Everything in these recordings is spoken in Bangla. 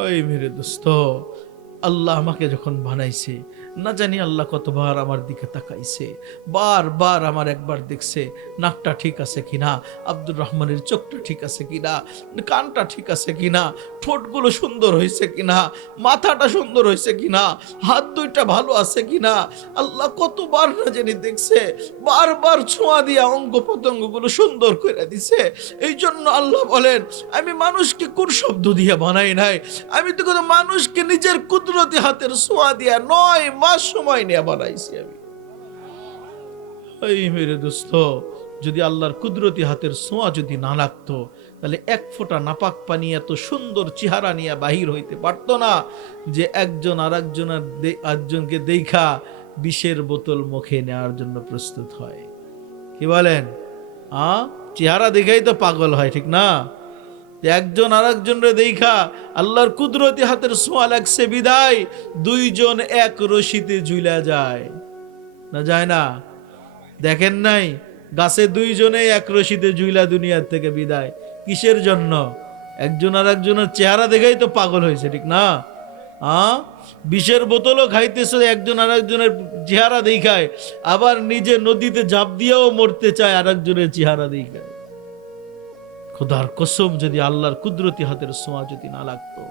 ওই মেরে দোস্ত, আল্লাহ আমাকে যখন বানাইছে, না জানি আল্লাহ কতবার আমার দিকে তাকাইছে, বারবার আমার একবার দেখছে নাকটা ঠিক আছে কিনা, আব্দুর রহমানের চোখটা ঠিক আছে কিনা, কানটা ঠিক আছে কিনা, ঠোঁটগুলো সুন্দর হয়েছে কিনা, মাথাটা সুন্দর হয়েছে কিনা, হাত দুইটা ভালো আছে কিনা। আল্লাহ কতবার না জানি দেখছে, বারবার ছোঁয়া দিয়া অঙ্গ প্রত্যঙ্গগুলো সুন্দর করে দিছে। এই জন্য আল্লাহ বলেন, আমি মানুষকে কোন শব্দ দিয়ে বানাই নাই, আমি তো কোনো মানুষকে নিজের কুদরতি হাতের ছোঁয়া দিয়া 9 মাস সময় নিয়ে বানাইছি আমি। এই মেরে দোস্ত, যদি আল্লাহর কুদরতি হাতের ছোঁয়া যদি না লাগতো, তাহলে এক ফোঁটা নাপাক পানি এত সুন্দর চেহারা নিয়ে বাহির হইতে পারতো না, যে একজন আর একজনকে দেখা বিষের বোতল মুখে নেওয়ার জন্য প্রস্তুত হয়। কি বলেন? চেহারা দেখেই তো পাগল হয়, ঠিক না? একজন আর একজনের দেখা আল্লাহর কুদরতি হাতের ছোঁয়া লাগছে বিদায় দুইজন এক রশিতে ঝুলা যায়, না যায় না? দেখেন নাই গাছে দুইজনে এক রশিতে ঝুলা দুনিয়ার থেকে বিদায়, কিসের জন্য? একজন আর একজনের চেহারা দেখেই তো পাগল হয়েছে, ঠিক না? বিষের বোতলও খাইতেছে একজন আর একজনের চেহারা দেখায়, আবার নিজে নদীতে ঝাঁপ দিয়েও মরতে চায় আর একজনের চেহারা দেখায়। খোদার কসম, যদি আল্লাহর কুদরতি হাতের ছোঁয়া যদি না লাগতো,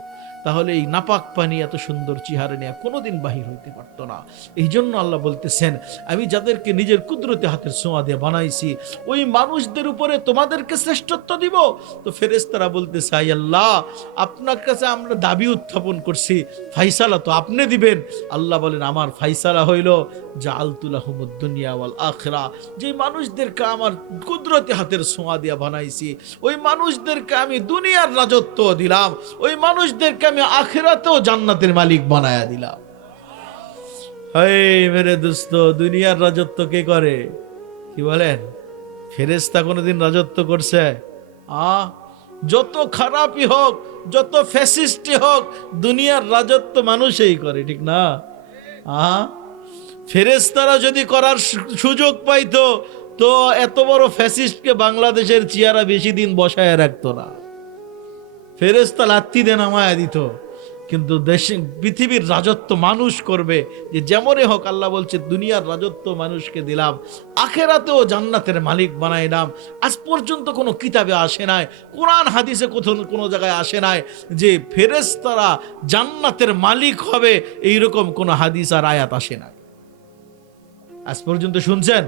তাহলে এই নাপাক পানি এত সুন্দর চেহারা নিয়ে কোনোদিন বাহির হইতে পারতো না। এই জন্য আল্লাহ বলতেছেন, আমি যাদেরকে নিজের কুদরতি হাতের ছোঁয়া দিয়ে বানাইছি, ওই মানুষদের উপরে তোমাদেরকে শ্রেষ্ঠত্ব দিব। তো ফেরেশতারা বলতেছে, আয় আল্লাহ, আপনার কাছে আমরা দাবি উত্থাপন করছি, ফাইসালা তো আপনি দিবেন। আল্লাহ বলেন, আমার ফাইসালা হইল জাআলতু লাহুমুদ দুনিয়া ওয়াল আখিরা, যে মানুষদেরকে আমার কুদরতি হাতের ছোঁয়া দিয়ে বানাইছি, ওই মানুষদেরকে আমি দুনিয়ার রাজত্ব দিলাম, ওই মানুষদেরকে আমি আখিরাতেও জান্নাতের মালিক বানায়া দিলাম। হে মেরে দোস্ত, দুনিয়ার রাজত্ব কে করে? কি বলেন? ফেরেশতা কোনোদিন রাজত্ব করছে? যত খারাপই হোক, যত ফ্যাসিস্টই হোক, দুনিয়ার রাজত্ব মানুষই করে, ঠিক না? ফেরেশতারা যদি করার সুযোগ পাইতো, তো এত বড় ফ্যাসিস্টকে বাংলাদেশের চেয়ারা বেশি দিন বসায় রাখতো না। ফেরেশতা লাত্তি দিয়ে নামায়া দিত। কিন্তু দেশে পৃথিবীর রাজত্ব মানুষ করবে, যে যেমনই হোক। আল্লাহ বলছে, দুনিয়ার রাজত্ব মানুষকে দিলাম, আখেরাতেও জান্নাতের মালিক বানাইলাম। আজ পর্যন্ত কোনো কিতাবে আসে নাই, কোরআন হাদিসে কোনো জায়গায় আসে নাই যে ফেরেশতারা জান্নাতের মালিক হবে, এইরকম কোনো হাদিস আর আয়াত আসে নাই। আজ পর্যন্ত শুনছেন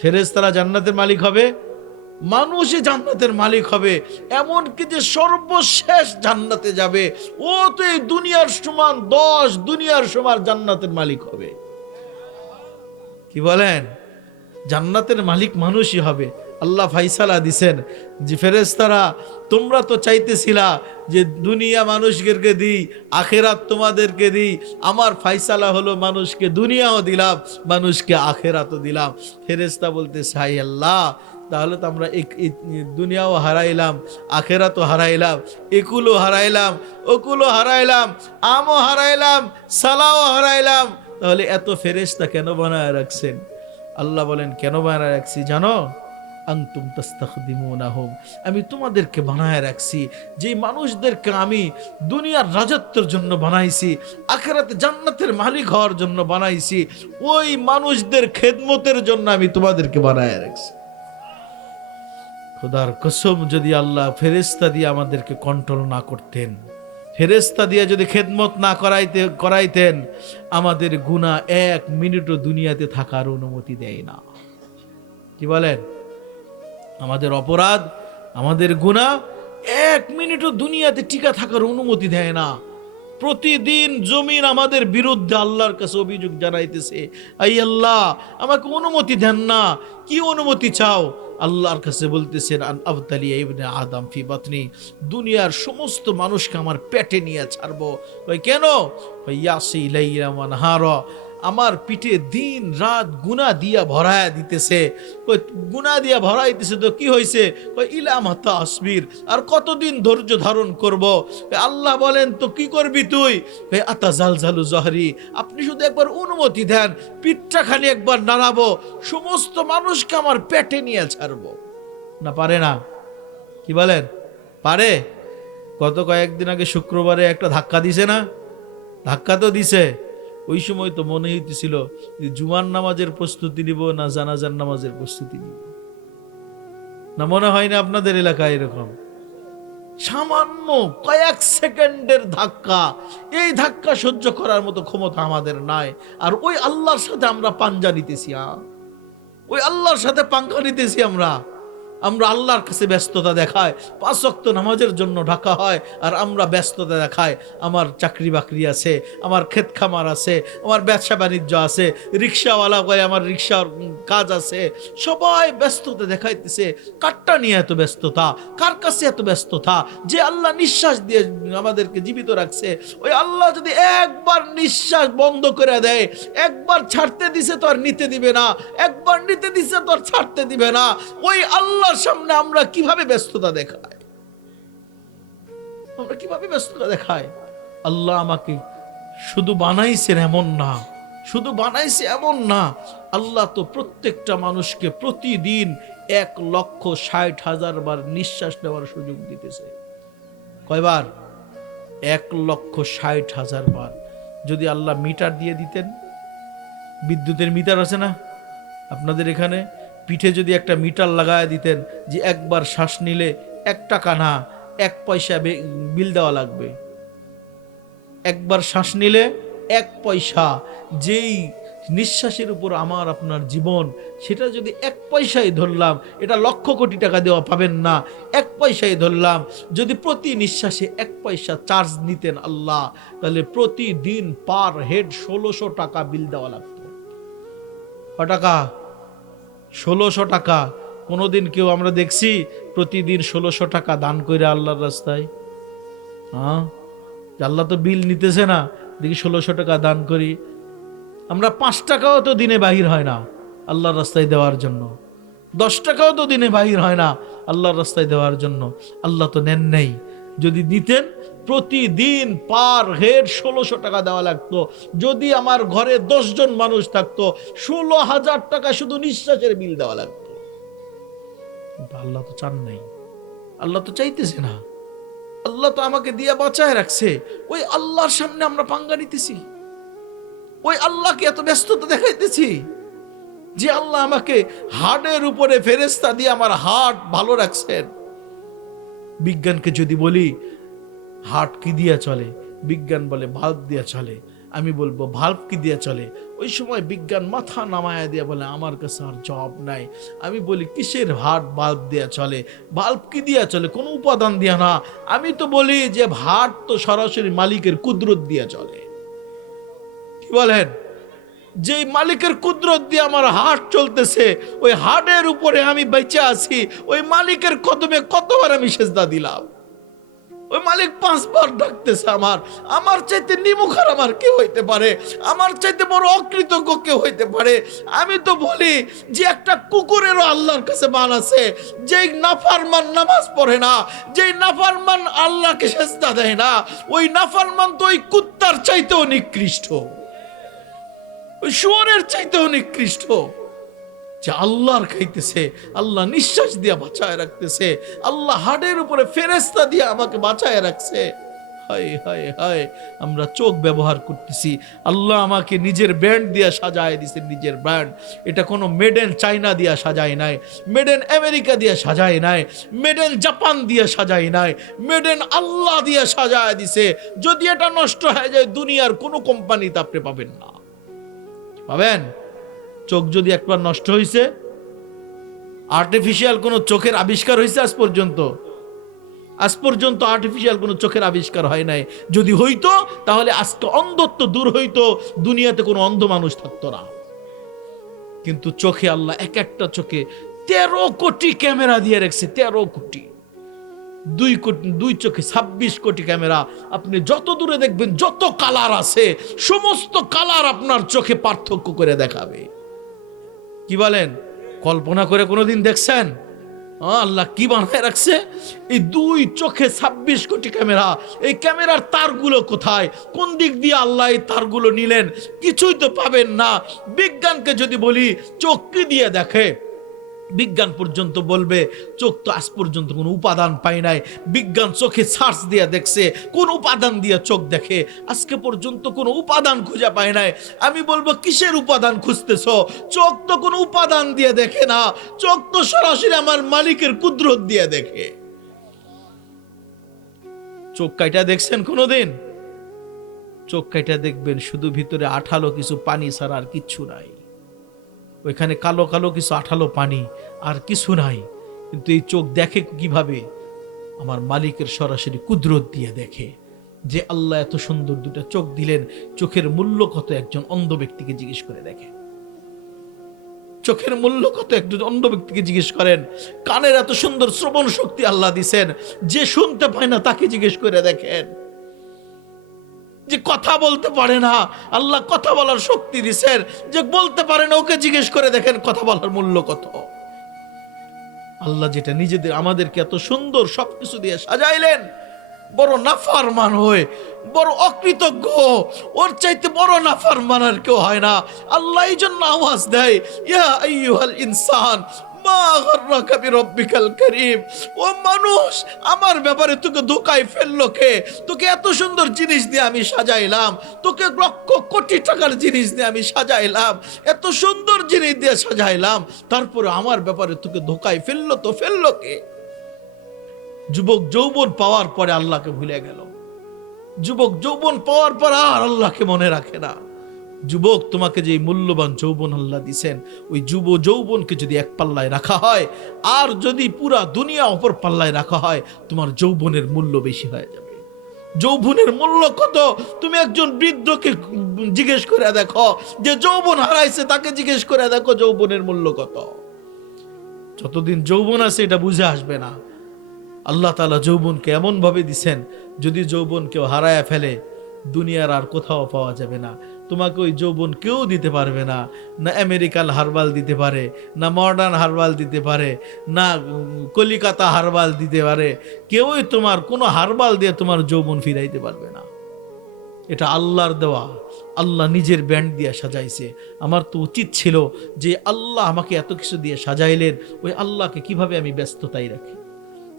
ফেরেশতারা জান্নাতের মালিক হবে? মানুষই জান্নাতের মালিক হবে, এমনকি যে সর্বশেষ জান্নাতে যাবে, ও তো এই দুনিয়ার সমান 10 দুনিয়ার সমান জান্নাতের মালিক হবে। কি বলেন? জান্নাতের মালিক মানুষই হবে। আল্লাহ ফাইসালা দিছেন যে ফেরেশতারা, তোমরা তো চাইতেছিলা যে দুনিয়া মানুষদেরকে দিই, আখেরাত তোমাদেরকে দিই। আমার ফাইসালা হলো মানুষকে দুনিয়াও দিলাম, মানুষকে আখেরাতও দিলাম। ফেরেশতা বলতে চাই, আল্লাহ, তাহলে তো আমরা দুনিয়াও হারাইলাম, আখেরাতও হারাইলাম, একুলও হারাইলাম, ওকুলও হারাইলাম, আমও হারাইলাম, সালাও হারাইলাম। তাহলে এত ফেরেশতা কেন বানায় রাখছেন? আল্লাহ বলেন, কেন বানায় রাখছি জানো? আনতুম তাস্তাখদিমুনাহুম, আমি তোমাদেরকে বানায় রাখছি, যে মানুষদেরকে আমি দুনিয়ার রাজত্বের জন্য বানাইছি, আখিরাতে জান্নাতের মালিক হওয়ার জন্য বানাইছি, ওই মানুষদের খেদমতের জন্য আমি তোমাদেরকে বানায় রাখছি। খোদার কসম, যদি আল্লাহ ফেরেশতা দিয়ে আমাদেরকে কন্ট্রোল না করতেন, ফেরেশতা দিয়ে যদি খেদমত না করাইতেন, আমাদের গুনাহ 1 মিনিটও দুনিয়াতে থাকার অনুমতি দেয় না। কি বলেন? আমাদের অপরাধ, আমাদের গুনাহ 1 মিনিটও দুনিয়াতে টিকা থাকার অনুমতি দেয় না। প্রতিদিন জমিন আমাদের বিরুদ্ধে আল্লাহর কাছে অভিযোগ জানাইতেছে, আই আল্লাহ, আমাকে অনুমতি দেন না। কি অনুমতি চাও? আল্লাহর কাছে বলতেছেন, আন আবতালি ইবনে আদম ফি বাতনি, দুনিয়ার সমস্ত মানুষকে আমার পেটে নিয়ে ছাড়বো। ভাই কেন? ভাই ইয়াসি লাইলা ওয়া নাহারা, আমার পিঠে দিন রাত গুনাহ দিয়া ভরায়া দিতেছে। ওই গুনাহ দিয়া ভরাইতেছে, তো কি হয়েছে? ওই ইলামাতা আসবির, আর কতদিন ধৈর্য ধারণ করব? আল্লাহ বলেন, তো কি করবি তুই? আতাজালজালু জহরি, আপনি শুধু একবার অনুমতি দেন, পিঠটা খালি একবার নাড়াবো, সমস্ত মানুষকে আমার পেটে নিয়ে ছাড়বো। না পারে না? কি বলেন? পারে? গত কয়েকদিন আগে শুক্রবারে একটা ধাক্কা দিছে না? ধাক্কা তো দিছে। ওই সময় তো মনে হইতেছিল যে জুমার নামাজের প্রস্তুতি নিব না জানাজার নামাজের প্রস্তুতি নিব। না মনে হয় না আপনাদের এলাকায় এরকম? সামান্য কয়েক সেকেন্ডের ধাক্কা, এই ধাক্কা সহ্য করার মতো ক্ষমতা আমাদের নাই। আর ওই আল্লাহর সাথে আমরা পাঞ্জা নিতেছি, ওই আল্লাহর সাথে পাঙ্খা নিতেছি। আমরা আল্লাহর কাছে ব্যস্ততা দেখায়, 5 ওয়াক্ত নামাজের জন্য ঢাকা হয়, আর আমরা ব্যস্ততা দেখায় আমার চাকরি বাকরি আছে, আমার ক্ষেত খামার আছে, আমার ব্যবসা বাণিজ্য আছে, রিক্সাওয়ালা করে আমার রিক্সার কাজ আছে। সবাই ব্যস্ততা দেখাইতেছে। কারটা নিয়ে এত ব্যস্ততা? কার কাছে এত ব্যস্ততা? যে আল্লাহ নিঃশ্বাস দিয়ে আমাদেরকে জীবিত রাখছে, ওই আল্লাহ যদি একবার নিঃশ্বাস বন্ধ করে দেয়, একবার ছাড়তে দিছে তো আর নিতে দিবে না, একবার নিতে দিছে তো আর ছাড়তে দিবে না। ওই আল্লাহর সামনে আমরা কিভাবে ব্যস্ততা দেখাই? আমরা কিভাবে ব্যস্ততা দেখাই? আল্লাহ আমাকে শুধু বানাইছেন এমন না, শুধু বানাইছে এমন না, আল্লাহ তো প্রত্যেকটা মানুষকে প্রতিদিন 1,60,000 বার নিঃশ্বাস নেওয়ার সুযোগ দিতেছে। কয়বার? 1,60,000 বার। যদি আল্লাহ মিটার দিয়ে দিতেন, বিদ্যুতের মিটার আছে না আপনাদের এখানে, পিঠে যদি একটা মিটার লাগায় দিতেন যে একবার শ্বাস নিলে 1 টাকা না 1 পয়সা বিল দেওয়া লাগবে, একবার শ্বাস নিলে 1 পয়সা, যেই নিঃশ্বাসের উপর আমার আপনার জীবন, সেটা যদি 1 পয়সাই ধরলাম, এটা লক্ষ কোটি টাকা দেওয়া পাবেন না, 1 পয়সাই ধরলাম, যদি প্রতি নিঃশ্বাসে 1 পয়সা চার্জ নিতেন আল্লাহ, তাহলে প্রতিদিন পার হেড 1600 টাকা বিল দেওয়া লাগতো। কয় টাকা? 1600 টাকা। কোনোদিন কেউ আমরা দেখছি প্রতিদিন 1600 টাকা দান করে আল্লাহর রাস্তায়? আল্লাহ তো বিল নিতেছে না, দেখি 1600 টাকা দান করি। আমরা 5 টাকাও তো দিনে বাহির হয় না আল্লাহর রাস্তায় দেওয়ার জন্য, 10 টাকাও তো দিনে বাহির হয় না আল্লাহর রাস্তায় দেওয়ার জন্য। আল্লাহ তো নেন নেই। যদি দিতেন প্রতিদিন পার হেড 1600 টাকা দেওয়া লাগতো। যদি আমার ঘরে 10 জন মানুষ থাকতো, 16,000 টাকা শুধু নিঃশ্বাসের বিল দেওয়া লাগতো। আল্লাহ তো চান নাই, আল্লাহ তো চাইতেছে না। আল্লাহ তো আমাকে দিয়া বাঁচায় রাখছে। ওই আল্লাহর সামনে আমরা পাঙ্গা নিতেছি, ওই আল্লাহকে এত ব্যস্ততা দেখাইতেছি যে আল্লাহ আমাকে হার্টের উপরে ফেরেশতা দিয়ে আমার হার্ট ভালো রাখছেন। বিজ্ঞানকে যদি বলি হার্ট কি দিয়া চলে, বিজ্ঞান বলে ভাল্ব দিয়া চলে। আমি বলবো ভাল্ব কি দিয়া চলে, ওই সময় বিজ্ঞান মাথা নামায়া দিয়া বলে আমার কাছে আর জবাব নাই। আমি বলি কিসের হার্ট বাল্ব দিয়া চলে, বাল্ব কি দিয়া চলে, কোনো উপাদান দিয়া না। আমি তো বলি যে হার্ট তো সরাসরি মালিকের কুদরত দিয়া চলে। কি বলেন? যে মালিকের কুদরত দিয়ে আমার হার্ট চলতেছে, ওই হার্টের উপরে আমি বেঁচে আছি। ওই মালিকের কদমে কতবার আমি সেজদা দিলাম, ওই মালিক 5 বার ডাকতেছে। আমার চাইতে নিমুখার আমার কে হইতে পারে? আমার চাইতে বড় অকৃতজ্ঞ কে হইতে পারে? আমি তো বলি যে একটা কুকুরেরও আল্লাহর কাছে মান আছে, যেই নাফরমান নামাজ পড়ে না, যেই নাফরমান আল্লাহকে সেজদা দেয় না, ওই নাফরমান তো ওই কুত্তার চাইতেও নিকৃষ্ট, ওই শুয়োরের চাইতেও নিকৃষ্ট। যে আল্লাহর খাইতেছে, আল্লাহ নিঃশ্বাস দিয়া বাঁচায় রাখতেছে, আল্লাহ হাড়ের উপরে ফেরেশতা দিয়ে আমাকে বাঁচায় রাখছে। হায় হায় হায়, আমরা চোখ ব্যবহার করতেছি। আল্লাহ আমাকে নিজের ব্র্যান্ড দিয়া সাজায় দিছে, নিজের ব্র্যান্ড। এটা কোনো মেড ইন চাইনা দিয়া সাজায় নাই, মেড ইন আমেরিকা দিয়া সাজায় নাই, মেড ইন জাপান দিয়া সাজায় নাই, মেড ইন আল্লাহ দিয়া সাজায় দিছে। যদি এটা নষ্ট হয়ে যায়, দুনিয়ার কোনো কোম্পানিতে আপনি পাবেন না। পাবেন? চোখ যদি একবার নষ্ট হয়েছে, আর্টিফিশিয়াল কোনো চোখের আবিষ্কার হয়েছে আজ পর্যন্ত? আজ পর্যন্ত আর্টিফিশিয়াল কোনো চোখের আবিষ্কার হয় নাই। যদি হইতো তাহলে আজকে অন্ধত্ব দূর হইতো, দুনিয়াতে কোনো অন্ধ মানুষ থাকতো না। কিন্তু চোখে আল্লাহ এক একটা চোখে 13 কোটি ক্যামেরা দিয়ে রাখছে, 13 কোটি। 2 চোখে 26 কোটি ক্যামেরা। আপনি যত দূরে দেখবেন, যত কালার আছে, সমস্ত কালার আপনার চোখে পার্থক্য করে দেখাবে। কি বলেন? কল্পনা করে কোনোদিন দেখছেন আল্লাহ কি বানায় রাখছে? এই 2 চোখে 26 কোটি ক্যামেরা। এই ক্যামেরার তারগুলো কোথায়, কোন দিক দিয়ে আল্লাহ এই তারগুলো নিলেন? কিছুই তো পাবেন না। বিজ্ঞানকে যদি বলি চোখ কি দিয়ে দেখে, বিজ্ঞান পর্যন্ত বলবে চোখ তো আজ পর্যন্ত কোনো উপাদান পায় নাই। বিজ্ঞান চোখে সার্চ দিয়ে দেখছে কোন উপাদান দিয়ে চোখ দেখে, আজকে পর্যন্ত কোনো উপাদান খুঁজে পায় নাই। আমি বলবো কিসের উপাদান খুঁজতেছো? চোখ তো কোনো উপাদান দিয়ে দেখে না, চোখ তো সরাসরি আমার মালিকের কুদরত দিয়ে দেখে। চোখ কাইটা দেখছেন কোনোদিন? চোখ কাইটা দেখবেন শুধু ভিতরে আঠালো কিছু পানি ছাড়া আর কিচ্ছু নাই। ওইখানে কালো কালো কিছু আঠালো পানি, আর কিছু নাই। কিন্তু এই চোখ দেখে কিভাবে? আমার মালিকের সরাসরি কুদরত দিয়ে দেখে। যে আল্লাহ এত সুন্দর দুটো চোখ দিলেন, চোখের মূল্য কত একজন অন্ধ ব্যক্তিকে জিজ্ঞেস করে দেখে। চোখের মূল্য কত একজন অন্ধ ব্যক্তিকে জিজ্ঞেস করেন। কানের এত সুন্দর শ্রবণ শক্তি আল্লাহ দিছেন, যে শুনতে পায় না তাকে জিজ্ঞেস করে দেখেন। যে কথা বলতে পারে না, আল্লাহ কথা বলার শক্তি দিছেন, যে বলতে পারে না ওকে জিজ্ঞেস করে দেখেন কথা বলার মূল্য কত। আল্লাহ যেটা নিজেদের আমাদেরকে এত সুন্দর সবকিছু দিয়ে সাজাইলেন, বড় নাফরমান হয়ে বড় অকৃতজ্ঞ, ওর চাইতে বড় নাফরমান আর কেউ হয় না। আল্লাহ এই জন্য আওয়াজ দেয়, ইয়া আইয়ুহাল ইনসান মা গাররাকা বিরব্বিকাল কারীম। ও মানুষ, আমার ব্যাপারে তোকে ধোকায় ফেললো কে? তোকে এত সুন্দর জিনিস দিয়ে আমি সাজাইলাম, তোকে লক্ষ কোটি টাকার জিনিস দিয়ে আমি সাজাইলাম, এত সুন্দর জিনিস দিয়ে সাজাইলাম, তারপরে আমার ব্যাপারে তোকে ধোকায় ফেললো তো ফেললো কে? যুবক যৌবন পাওয়ার পরে আল্লাহকে ভুলে গেল। যুবক যৌবন পাওয়ার পর আর আল্লাহকে মনে রাখে না। যুবক, তোমাকে যে মূল্যবান যৌবন আল্লাহ দিছেন, ওই যৌবনকে যদি এক পাল্লায় রাখা হয়, আর যদি পুরা দুনিয়া অপর পাল্লায় রাখা হয়, তোমার যৌবনের মূল্য বেশি হয়ে যাবে। যৌবনের মূল্য কত তুমি একজন বৃদ্ধকে জিজ্ঞেস করে দেখো, যে যৌবন হারাইছে তাকে জিজ্ঞেস করে দেখো যৌবনের মূল্য কত। যতদিন যৌবন আছে এটা বুঝে আসবে না। আল্লাহ তাআলা যৌবনকে এমন ভাবে দিছেন, যদি যৌবন কেউ হারায় ফেলে দুনিয়ার আর কোথাও পাওয়া যাবে না। তোমাকে ওই যৌবন কেউ দিতে পারবে না, না আমেরিকান হার্বাল দিতে পারে, না মডার্ন হার্বাল দিতে পারে, না কলিকাতা হার্বাল দিতে পারে। কেউই তোমার কোনো হার্বাল দিয়ে তোমার যৌবন ফিরাইতে পারবে না। এটা আল্লাহর দেওয়া, আল্লাহ নিজের ব্যান্ড দিয়ে সাজাইছে। আমার তো উচিত ছিল যে আল্লাহ আমাকে এত কিছু দিয়ে সাজাইলেন, ওই আল্লাহকে কিভাবে আমি ব্যস্ততায় রাখি,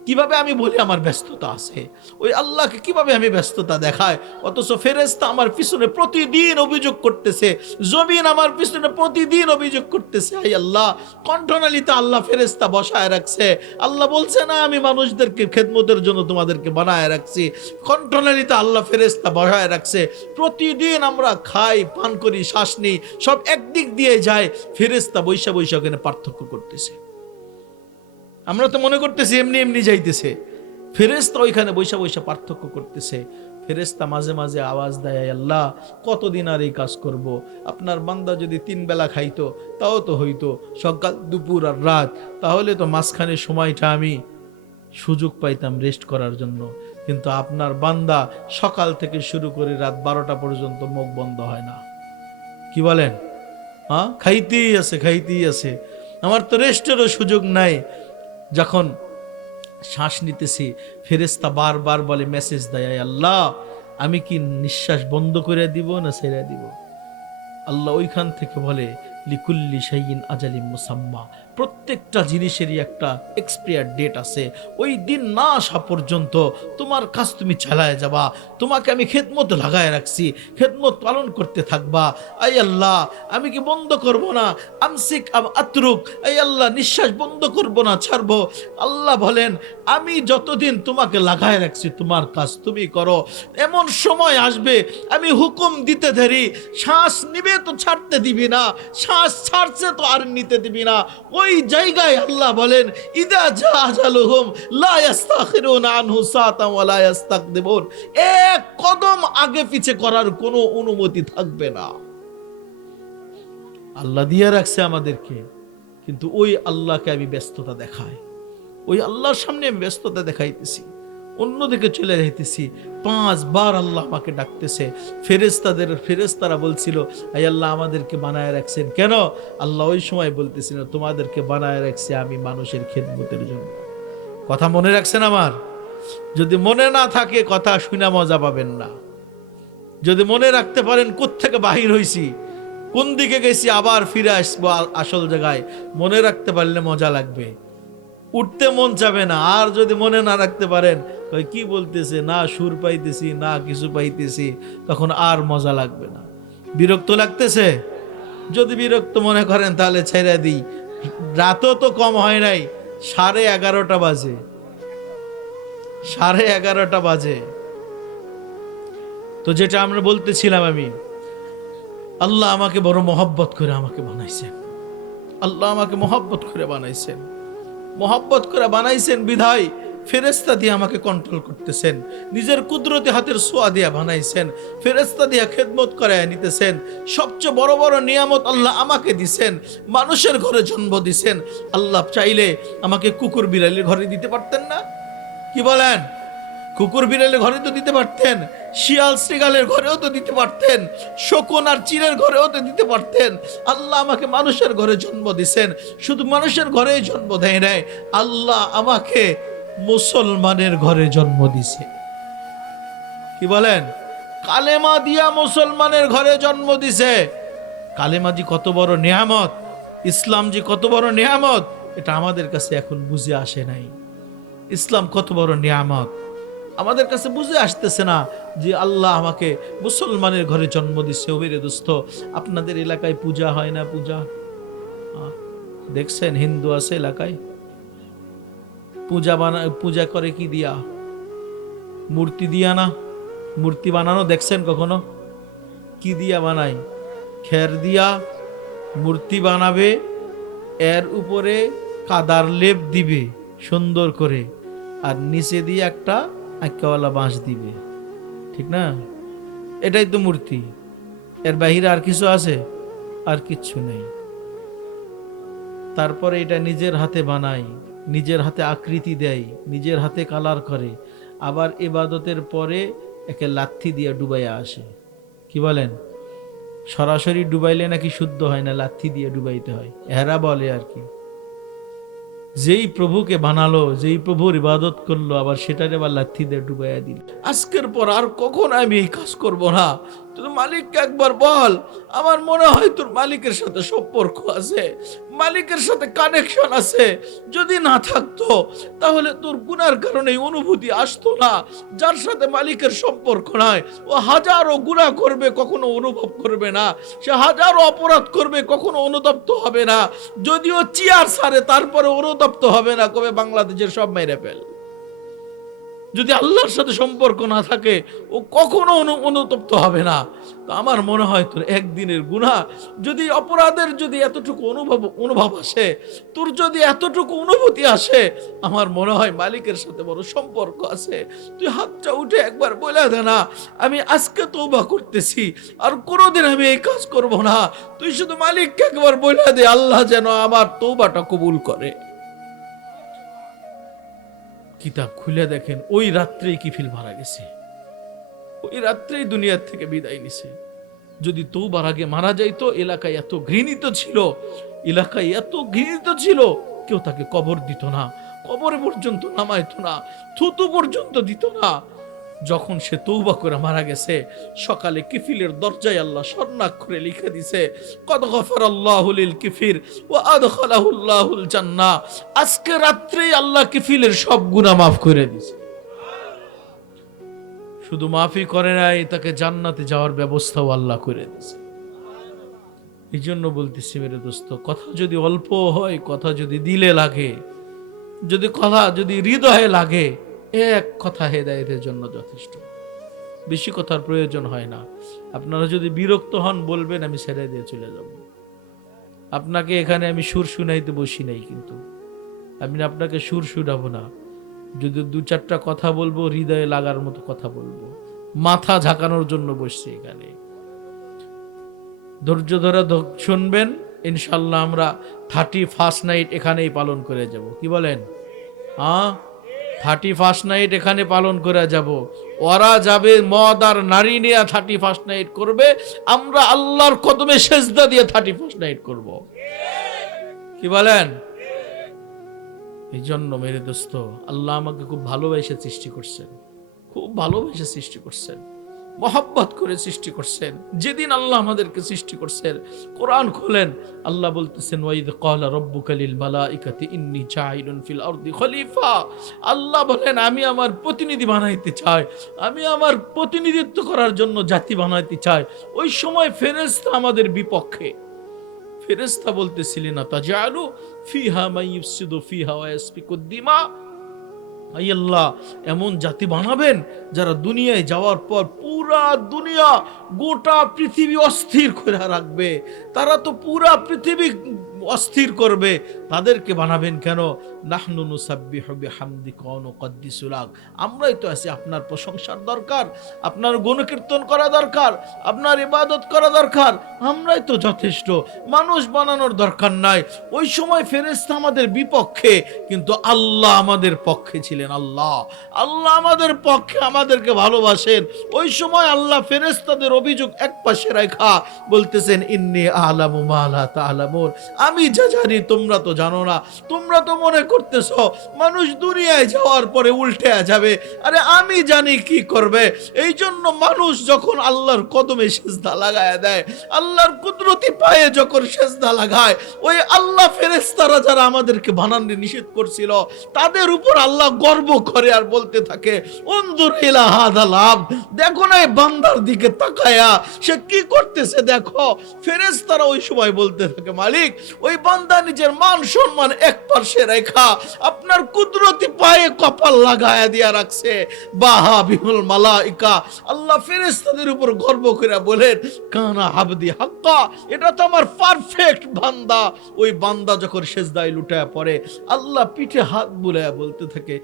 কিভাবে আমি বলি আমার ব্যস্ততা আছে, ওই আল্লাহকে কিভাবে আমি ব্যস্ততা দেখায়। অথচ ফেরেশতা আমার পিছনে প্রতিদিন অভিযোগ করতেছে, জমিন আমার পিছনে প্রতিদিন অভিযোগ করতেছে। আই আল্লাহ, কণ্ঠনালীতে আল্লাহ ফেরেশতা বসায় রাখছে। আল্লাহ বলছে না আমি মানুষদেরকে খেদমতের জন্য তোমাদেরকে বানায় রাখছি, কণ্ঠনালীতে আল্লাহ ফেরেশতা বসায় রাখছে। প্রতিদিন আমরা খাই, পান করি, শ্বাস নিই, সব একদিক দিয়ে যায়, ফেরেশতা বৈশা বৈশা ওখানে পার্থক্য করতেছে। আমরা তো মনে করতেছি এমনি এমনি যাইতেছে, ফেরেশতা ওইখানে বৈশা বৈশা পার্থক্য করতেছে। ফেরেশতা মাঝে মাঝে আওয়াজ দেয়, আল্লাহ কতদিন আর এই কাজ করব? আপনার বান্দা যদি 3 বেলা খাইতো তাও তো হইতো, সকাল দুপুর আর রাত, তাহলে তো মাঝখানে সময়টা আমি সুযোগ পাইতাম রেস্ট করার জন্য। কিন্তু আপনার বান্দা সকাল থেকে শুরু করে রাত 12টা পর্যন্ত মুখ বন্ধ হয় না। কি বলেন? হ্যাঁ, খাইতেই আছে খাইতেই আছে, আমার তো রেস্টেরও সুযোগ নাই। যখন শ্বাস নিতেছি, ফেরেশতা বারবার বলে, মেসেজ দেয়, আল্লাহ আমি কি নিঃশ্বাস বন্ধ করে দিব না ছেড়ে দিব? আল্লাহ ওইখান থেকে বলে, লিকুল্লি শাইইন আজালিম মুসাম্মা, প্রত্যেকটা জিনিসেরই একটা এক্সপায়ার ডেট আছে। ওই দিন না আসা পর্যন্ত তোমার কাজ তুমি চালায় যাবা, তোমাকে আমি খেদমত লাগায় রাখছি, খেদমত পালন করতে থাকবা। আই আল্লাহ, আমি কি বন্ধ করব না? আমসিক আম আতরুক, আই আল্লাহ নিঃশ্বাস বন্ধ করব না, ছাড়বো। আল্লাহ বলেন, আমি যতদিন তোমাকে লাগায় রাখছি তোমার কাজ তুমি করো। এমন সময় আসবে আমি হুকুম দিতে দেরি, শ্বাস নিবে তো ছাড়তে দিবি না, শ্বাস ছাড়ছে তো আর নিতে দিবি না। ওই জায়গায় আল্লাহ বলেন, ইদা জা আজালুহুম লা ইস্তাখিরুনা আনহু সাআতান ওয়া লা ইস্তাকদিমুন, এক কদম আগে পিছে করার কোনো অনুমতি থাকবে না। আল্লাহ দিয়ে রাখছে আমাদেরকে, কিন্তু ওই আল্লাহকে আমি ব্যস্ততা দেখাই, ওই আল্লাহর সামনে আমি ব্যস্ততা দেখাইতেছি, অন্যদিকে চলে যাইতেছি। 5 বার আল্লাহ আমাকে ডাকতেছে। ফেরেশতারা বলছিল, আই আল্লাহ আমাদেরকে বানায় রাখছেন কেন? আল্লাহ ওই সময় বলতেছিল, তোমাদেরকে বানায় রাখছি আমি মানুষের খেদমতের জন্য। কথা মনে রাখছেন আমার? যদি মনে না থাকে কথা শুনে মজা পাবেন না। যদি মনে রাখতে পারেন কোত্থেকে বাহির হইছি, কোন দিকে গেছি, আবার ফিরে আসবো আসল জায়গায়। মনে রাখতে পারলে মজা লাগবে, উঠতে মন চাবে না। আর যদি মনে না রাখতে পারেন, কি বলতেছে, না সুর পাইতেছি না কিছু পাইতেছি, তখন আর মজা লাগবে না। বিরক্ত লাগতেছে, যদি বিরক্ত মনে করেন তাহলে ছেড়ে দিই। রাতও তো কম হয় নাই, 11:30 বাজে, 11:30 বাজে। তো যেটা আমরা বলতেছিলাম, আমি আল্লাহ আমাকে বড় মহব্বত করে আমাকে বানাইছেন। আল্লাহ আমাকে মহব্বত করে বানাইছেন, মহব্বত করে বানাইছেন বিধায় ফেরেশতা দিয়ে আমাকে কন্ট্রোল করতেছেন। নিজের কুদরতি হাতের ছোঁয়া দিয়া বানাইছেন, ফেরেশতা দিয়া খেদমত করায় নিতেছেন। সবচেয়ে বড় বড় নিয়ামত আল্লাহ আমাকে দিছেন, মানুষের ঘরে জন্ম দিছেন। আল্লাহ চাইলে আমাকে কুকুর বিড়ালের ঘরে দিতে পারতেন না? কি বলেন? কুকুর বিড়ালের ঘরে তো দিতে পারতেন, শিয়াল শ্রীগালের ঘরেও তো দিতে পারতেন, শকুন আর চিলের ঘরেও তো দিতে পারতেন। আল্লাহ আমাকে মানুষের ঘরে জন্ম দিছেন। শুধু মানুষের ঘরেই জন্ম দেয় নাই, আল্লাহ আমাকে মুসলমানের ঘরে জন্ম দিছে। কি বলেন? কালেমা দিয়া মুসলমানের ঘরে জন্ম দিছে। কালেমা জি কত বড় নিয়ামত, ইসলাম জি কত বড় নিয়ামত, এটা আমাদের কাছে এখন বুঝে আসে নাই। ইসলাম কত বড় নিয়ামত আমাদের কাছে বুঝে আসতেছে না, যে আল্লাহ আমাকে মুসলমানের ঘরে জন্ম দিচ্ছে। ওরে দোস্ত, আপনাদের এলাকায় পূজা হয় না? পূজা দেখছেন? হিন্দু আছে এলাকায়, পূজা করে কি দিয়া? মূর্তি দিয়া না? মূর্তি বানানো দেখছেন কখনো? কি দিয়া বানায়? খের দিয়া মূর্তি বানাবে, এর উপরে কাদার লেপ দিবে সুন্দর করে, আর নিচে দিয়ে একটা আঁকাওয়ালা বাঁশ দিবে, ঠিক না? এটাই তো মূর্তি। এর বাহিরে আর কিছু আছে? আর কিচ্ছু নেই। তারপরে এটা নিজের হাতে বানায়, নিজের হাতে আকৃতি দেয়, নিজের হাতে কালার করে, আবার ইবাদতের পরে একে লাথি দিয়ে ডুবাইয়া আসে। কি বলেন? সরাসরি ডুবাইলে নাকি শুদ্ধ হয় না, লাথি দিয়ে ডুবাইতে হয়, এরা বলে আর কি। যেই প্রভুকে বানালো, যেই প্রভুর ইবাদত করলো, আবার সেটারে আবার লাথি দিয়ে ডুবাইয়া দিল। আজকের পর আর কখন আমি এই কাজ করব না। তোর মালিককে একবার বল, আমার মনে হয় তোর মালিকের সাথে সম্পর্ক আছে, মালিকের সাথে কানেকশন আছে। যদি না থাকতো তাহলে তোর গুনার কারণে অনুভূতি আসতো না। যার সাথে মালিকের সম্পর্ক নাই, ও হাজারো গুনাহ করবে, কখনো অনুভব করবে না। সে হাজারো অপরাধ করবে, কখনো অনুতপ্ত হবে না। যদিও চিয়ার সারে, তারপরে অনুতপ্ত হবে না, কবে বাংলাদেশের সব মেরে ফেল। যদি আল্লাহর সাথে সম্পর্ক না থাকে, ও কখনো অনুতপ্ত হবে না। তো আমার মনে হয় তোর একদিনের গুনাহ, যদি অপরাধের যদি এতটুকু অনুভব আসে, তোর যদি এতটুকু অনুভূতি আসে, আমার মনে হয় মালিকের সাথে বড় সম্পর্ক আছে। তুই হাতটা উঠে একবার বলে দে না, আমি আজকে তওবা করতেছি, আর কোনোদিন আমি এই কাজ করব না। তুই শুধু মালিককে একবার বলে দে, আল্লাহ যেন আমার তওবাটা কবুল করে। কিতাব খুলে দেখেন, ওই রাত্রেই কিফিল মারা গেছে, ওই রাত্রেই দুনিয়ার থেকে বিদায় নিছে। যদি তওবার আগে মারা যাইতো, এলাকায় এত ঘৃণিত ছিল, এলাকায় এত ঘৃণিত ছিল, কেউ তাকে কবর দিত না, কবরে পর্যন্ত নামাইতো না, থুতু পর্যন্ত দিত না। যখন সে তওবা করে মারা গেছে, সকালে কিফিলের দরজায় আল্লাহ স্বর্ণাক্ষরে লিখে দিছে, কদ গফারাল্লাহু লিল কিফির ওয়া আদখালাহুল্লাহুল জান্নাহ। আজকে রাত্রেই আল্লাহ কিফিলের সব গুনাহ মাফ করে দিয়েছে। শুধু মাফই করে নাই, তাকে জান্নাতে যাওয়ার ব্যবস্থাও আল্লাহ করে দিয়েছে। এই জন্য বলতেছি মেরে দোস্ত, কথা যদি অল্প হয়, কথা যদি দিলে লাগে, কথা যদি হৃদয়ে লাগে, এক কথা হেদায়েতের জন্য যথেষ্ট। বেশি কথার প্রয়োজন হয় না। আপনারা যদি বিরক্ত হন, বলবেন, আমি ছেড়ে দিয়ে চলে যাব। আপনাকে এখানে আমি সুর শুনাইতে বসি নাই, কিন্তু আমি আপনাকে সুর শুনাবো না। যদি দু চারটা কথা বলবো, হৃদয়ে লাগার মতো কথা বলবো, মাথা ঝাঁকানোর জন্য বসছি এখানে। ধৈর্য ধরে শুনবেন, ইনশাল্লাহ আমরা 31st নাইট এখানেই পালন করে যাব। কি বলেন? 31st নাইট এখানে পালন করে যাব। ওরা যাবে মদ আর নারী নিয়ে 31st নাইট করবে, আমরা আল্লাহর কদমে সেজদা দিয়ে 31st নাইট করব। কি বলেন? এই জন্য মেরে দোস্ত, আল্লাহ আমাকে খুব ভালোবেসে সৃষ্টি করছেন, খুব ভালোবেসে সৃষ্টি করছেন। মহব্বত করে সৃষ্টি করছেন। যেদিন আল্লাহ আমাদেরকে সৃষ্টি করছেন, কোরআন খোলেন, আল্লাহ বলতেছেন ওয়াইদ ক্বালা রাব্বুকা লিল মালাইকাতি ইন্নী জাইলুন ফিল আরদি খলিফা। আল্লাহ বলেন আমি আমার প্রতিনিধি বানাইতে চাই, আমি আমার প্রতিনিধিত্ব করার জন্য জাতি বানাইতে চাই। ওই সময় ফেরেশতা আমাদের বিপক্ষে। ফেরেশতা বলতেছিলেন না তাজালু ফিহা মাইয়ুফসিদু ফিহা ওয়া ইয়াসফিকুদ দিমা। আই আল্লাহ, এমন জাতি বানাবেন যারা দুনিয়ায় যাওয়ার পর পুরা দুনিয়া, গোটা পৃথিবী অস্থির করে রাখবে। তারা তো পুরা পৃথিবী অস্থির করবে, তাদেরকে বানাবেন কেন? নাহনু নুসাব্বিহু বিহামদিকা ওয়া নুকদ্দিসু লাক। আমরাই তো আছি, আপনার প্রশংসার দরকার, আপনার গুণকীর্তন করা দরকার, আপনার ইবাদত করা দরকার। আমরাই তো যথেষ্ট, মানুষ বানানোর দরকার নাই। ওই সময় ফেরেশতা আমাদের বিপক্ষে, কিন্তু আল্লাহ আমাদের পক্ষে ছিলেন। আল্লাহ আমাদের পক্ষে, আমাদেরকে ভালোবাসেন। ওই সময় আল্লাহ ফেরেশতাদের অভিযোগ এক পাশে রাখা বলতেছেন ইন্নী আ'লামু মা লা তা'লামুন। আমি যা জানি তোমরা তো জানো না। তোমরা তো মনে করতেছ মানুষ দুনিয়ায় যাওয়ার পরে উল্টে যাবে, আরে আমি জানি কি করবে। এই জন্য মানুষ যখন আল্লাহর কদমে সিজদা লাগায় দেয়, আল্লাহর কুদরতি পায়ে যখন সিজদা লাগায়, ওই আল্লাহ ফেরেশতারা যারা আমাদেরকে বানাতে নিষেধ করছিল, তাদের উপর আল্লাহ গর্ব করে আর বলতে থাকে উনজুর ইলা হাযাল আবদ। দেখো না এই বান্দার দিকে তাকায়া সে কি করতেছে দেখো। ফেরেশতারা ওই সময় বলতে থাকে মালিক, ওই বান্দা নিজের মান সম্মান এক পাশে রেখা আপনার কুদরতি পায়ে কপাল লাগায়া দিয়া রাখছে। বাহা বিহুল মালাইকা। আল্লাহ ফেরেশতাদের উপর গর্ব করে বলেন কানা আবদি হাক্কা, এটা তো আমার পারফেক্ট বান্দা। ওই বান্দা যখন সিজদায় লুটায়া পড়ে, আল্লাহ পিঠে হাত বুলায়া বলতে থাকে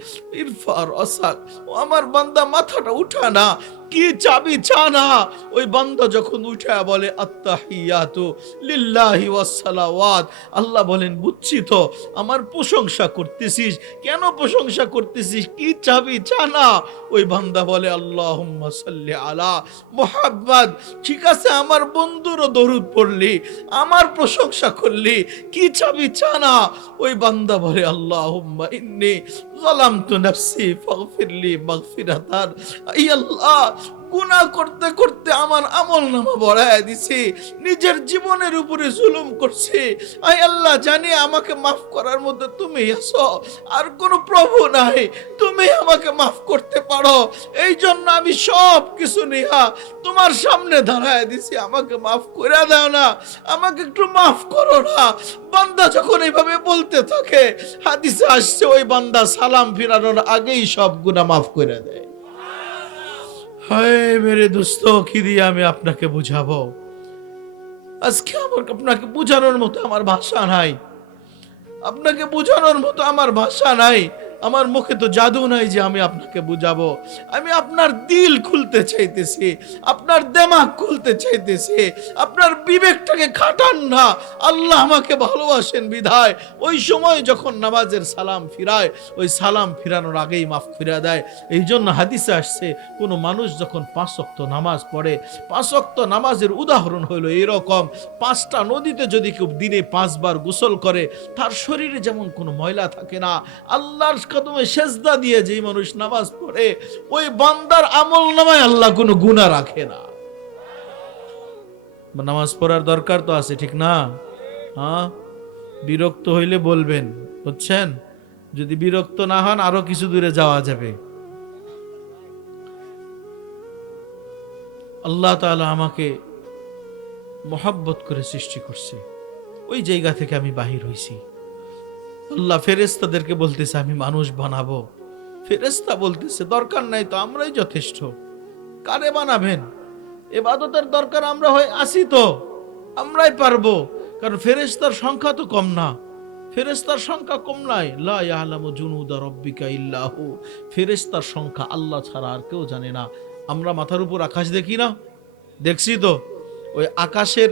ইরফার আসাক, ও আমার বান্দা মাথাটা উঠা না, কি চাবি চানা। ওই বান্দা যখন উঠা বলে আত্তাহিয়াতু লিল্লাহি ওয়াস সালাওয়াত, আল্লাহ বলেন বুঝছি তো, আমার প্রশংসা করতেছিস, কেন প্রশংসা করতেছিস, কি চাবি চানা। ওই বান্দা বলে আল্লাহুম্মা সাল্লি আলা মুহাম্মদ। ঠিক আছে, আমার বন্ধুরও দরুদ পড়লি, আমার প্রশংসা করলি, কি চাবি চানা। ওই বান্দা বলে আল্লাহুম্মা ইন্নী যালামতু নাফসি ফাগফিরলি মাগফিরাতান। আই আল্লাহ, গুনাহ করতে করতে আমার আমলনামা বাড়ায় দিছি, নিজের জীবনের উপরে জুলুম করছি। আয় আল্লাহ, জানি আমাকে মাফ করার মধ্যে তুমি আছো, আর কোনো প্রভু নাই, তুমি আমাকে মাফ করতে পারো। এই জন্য আমি সব কিছু নিয়া তোমার সামনে দাঁড়ায় দিছি, আমাকে মাফ করে দাও না, আমাকে একটু মাফ করো না। বান্দা যখন এইভাবে বলতে থাকে, হাদিসে আসছে ওই বান্দা সালাম ফিরানোর আগেই সব গুনাহ মাফ করে দেয়। হায় মেরে দোস্ত, কি দিয়ে আমি আপনাকে বুঝাবো? আজকে আপনাকে বুঝানোর মতো আমার ভাষা নাই, আপনাকে বুঝানোর মতো আমার ভাষা নাই। আমার মুখে তো জাদু নাই যে আমি আপনাকে বুঝাবো। আমি আপনার দিল খুলতে চাইতেছি, আপনার দিমাগ খুলতে চাইতেছি, আপনার বিবেকটাকে খাটান না। আল্লাহ আমাকে ভালোবাসেন বিধায় ওই সময় যখন নামাজের সালাম ফিরায়, ওই সালাম ফিরানোর আগেই মাফ ফিরা দেয়। এই জন্য হাদিসে আসছে, কোনো মানুষ যখন 5 ওয়াক্ত নামাজ পড়ে, 5 ওয়াক্ত নামাজের উদাহরণ হলো এরকম, 5টা নদীতে যদি কেউ দিনে 5 বার গোসল করে, তার শরীরে যেমন কোনো ময়লা থাকে না। আল্লাহর কদমে সেজদা দিয়ে যেই মানুষ নামাজ পড়ে, ওই বান্দার আমলনামায় আল্লাহ কোনো গুনাহ রাখে না। নামাজ পড়ার দরকার তো আছে, ঠিক না? হ্যাঁ, বিরক্ত হইলে বলবেন, বুঝছেন? যদি বিরক্ত না হন আরো কিছু দূরে যাওয়া যাবে। আল্লাহ তাআলা আমাকে মহব্বত করে সৃষ্টি করছে, ওই জায়গা থেকে আমি বাহির হইছি। আল্লাহ ফেরেশতাদেরকে বলতেছে আমি মানুষ বানাবো। ফেরেশতা বলতেছে দরকার নাই তো, আমরাই যথেষ্ট। কারে বানাবেন? ইবাদতের দরকার আমরা আসি তো, আমরাই পারবো। কারণ ফেরেশতার সংখ্যা তো কম না, ফেরেশতার সংখ্যা কম নাই। লা ইয়ালামু জুনুদা রাব্বিকা ইল্লাহু। ফেরেশতার সংখ্যা আল্লাহ ছাড়া আর কেউ জানে না। আমরা মাথার উপর আকাশ দেখি না, দেখছি তো। ওই আকাশের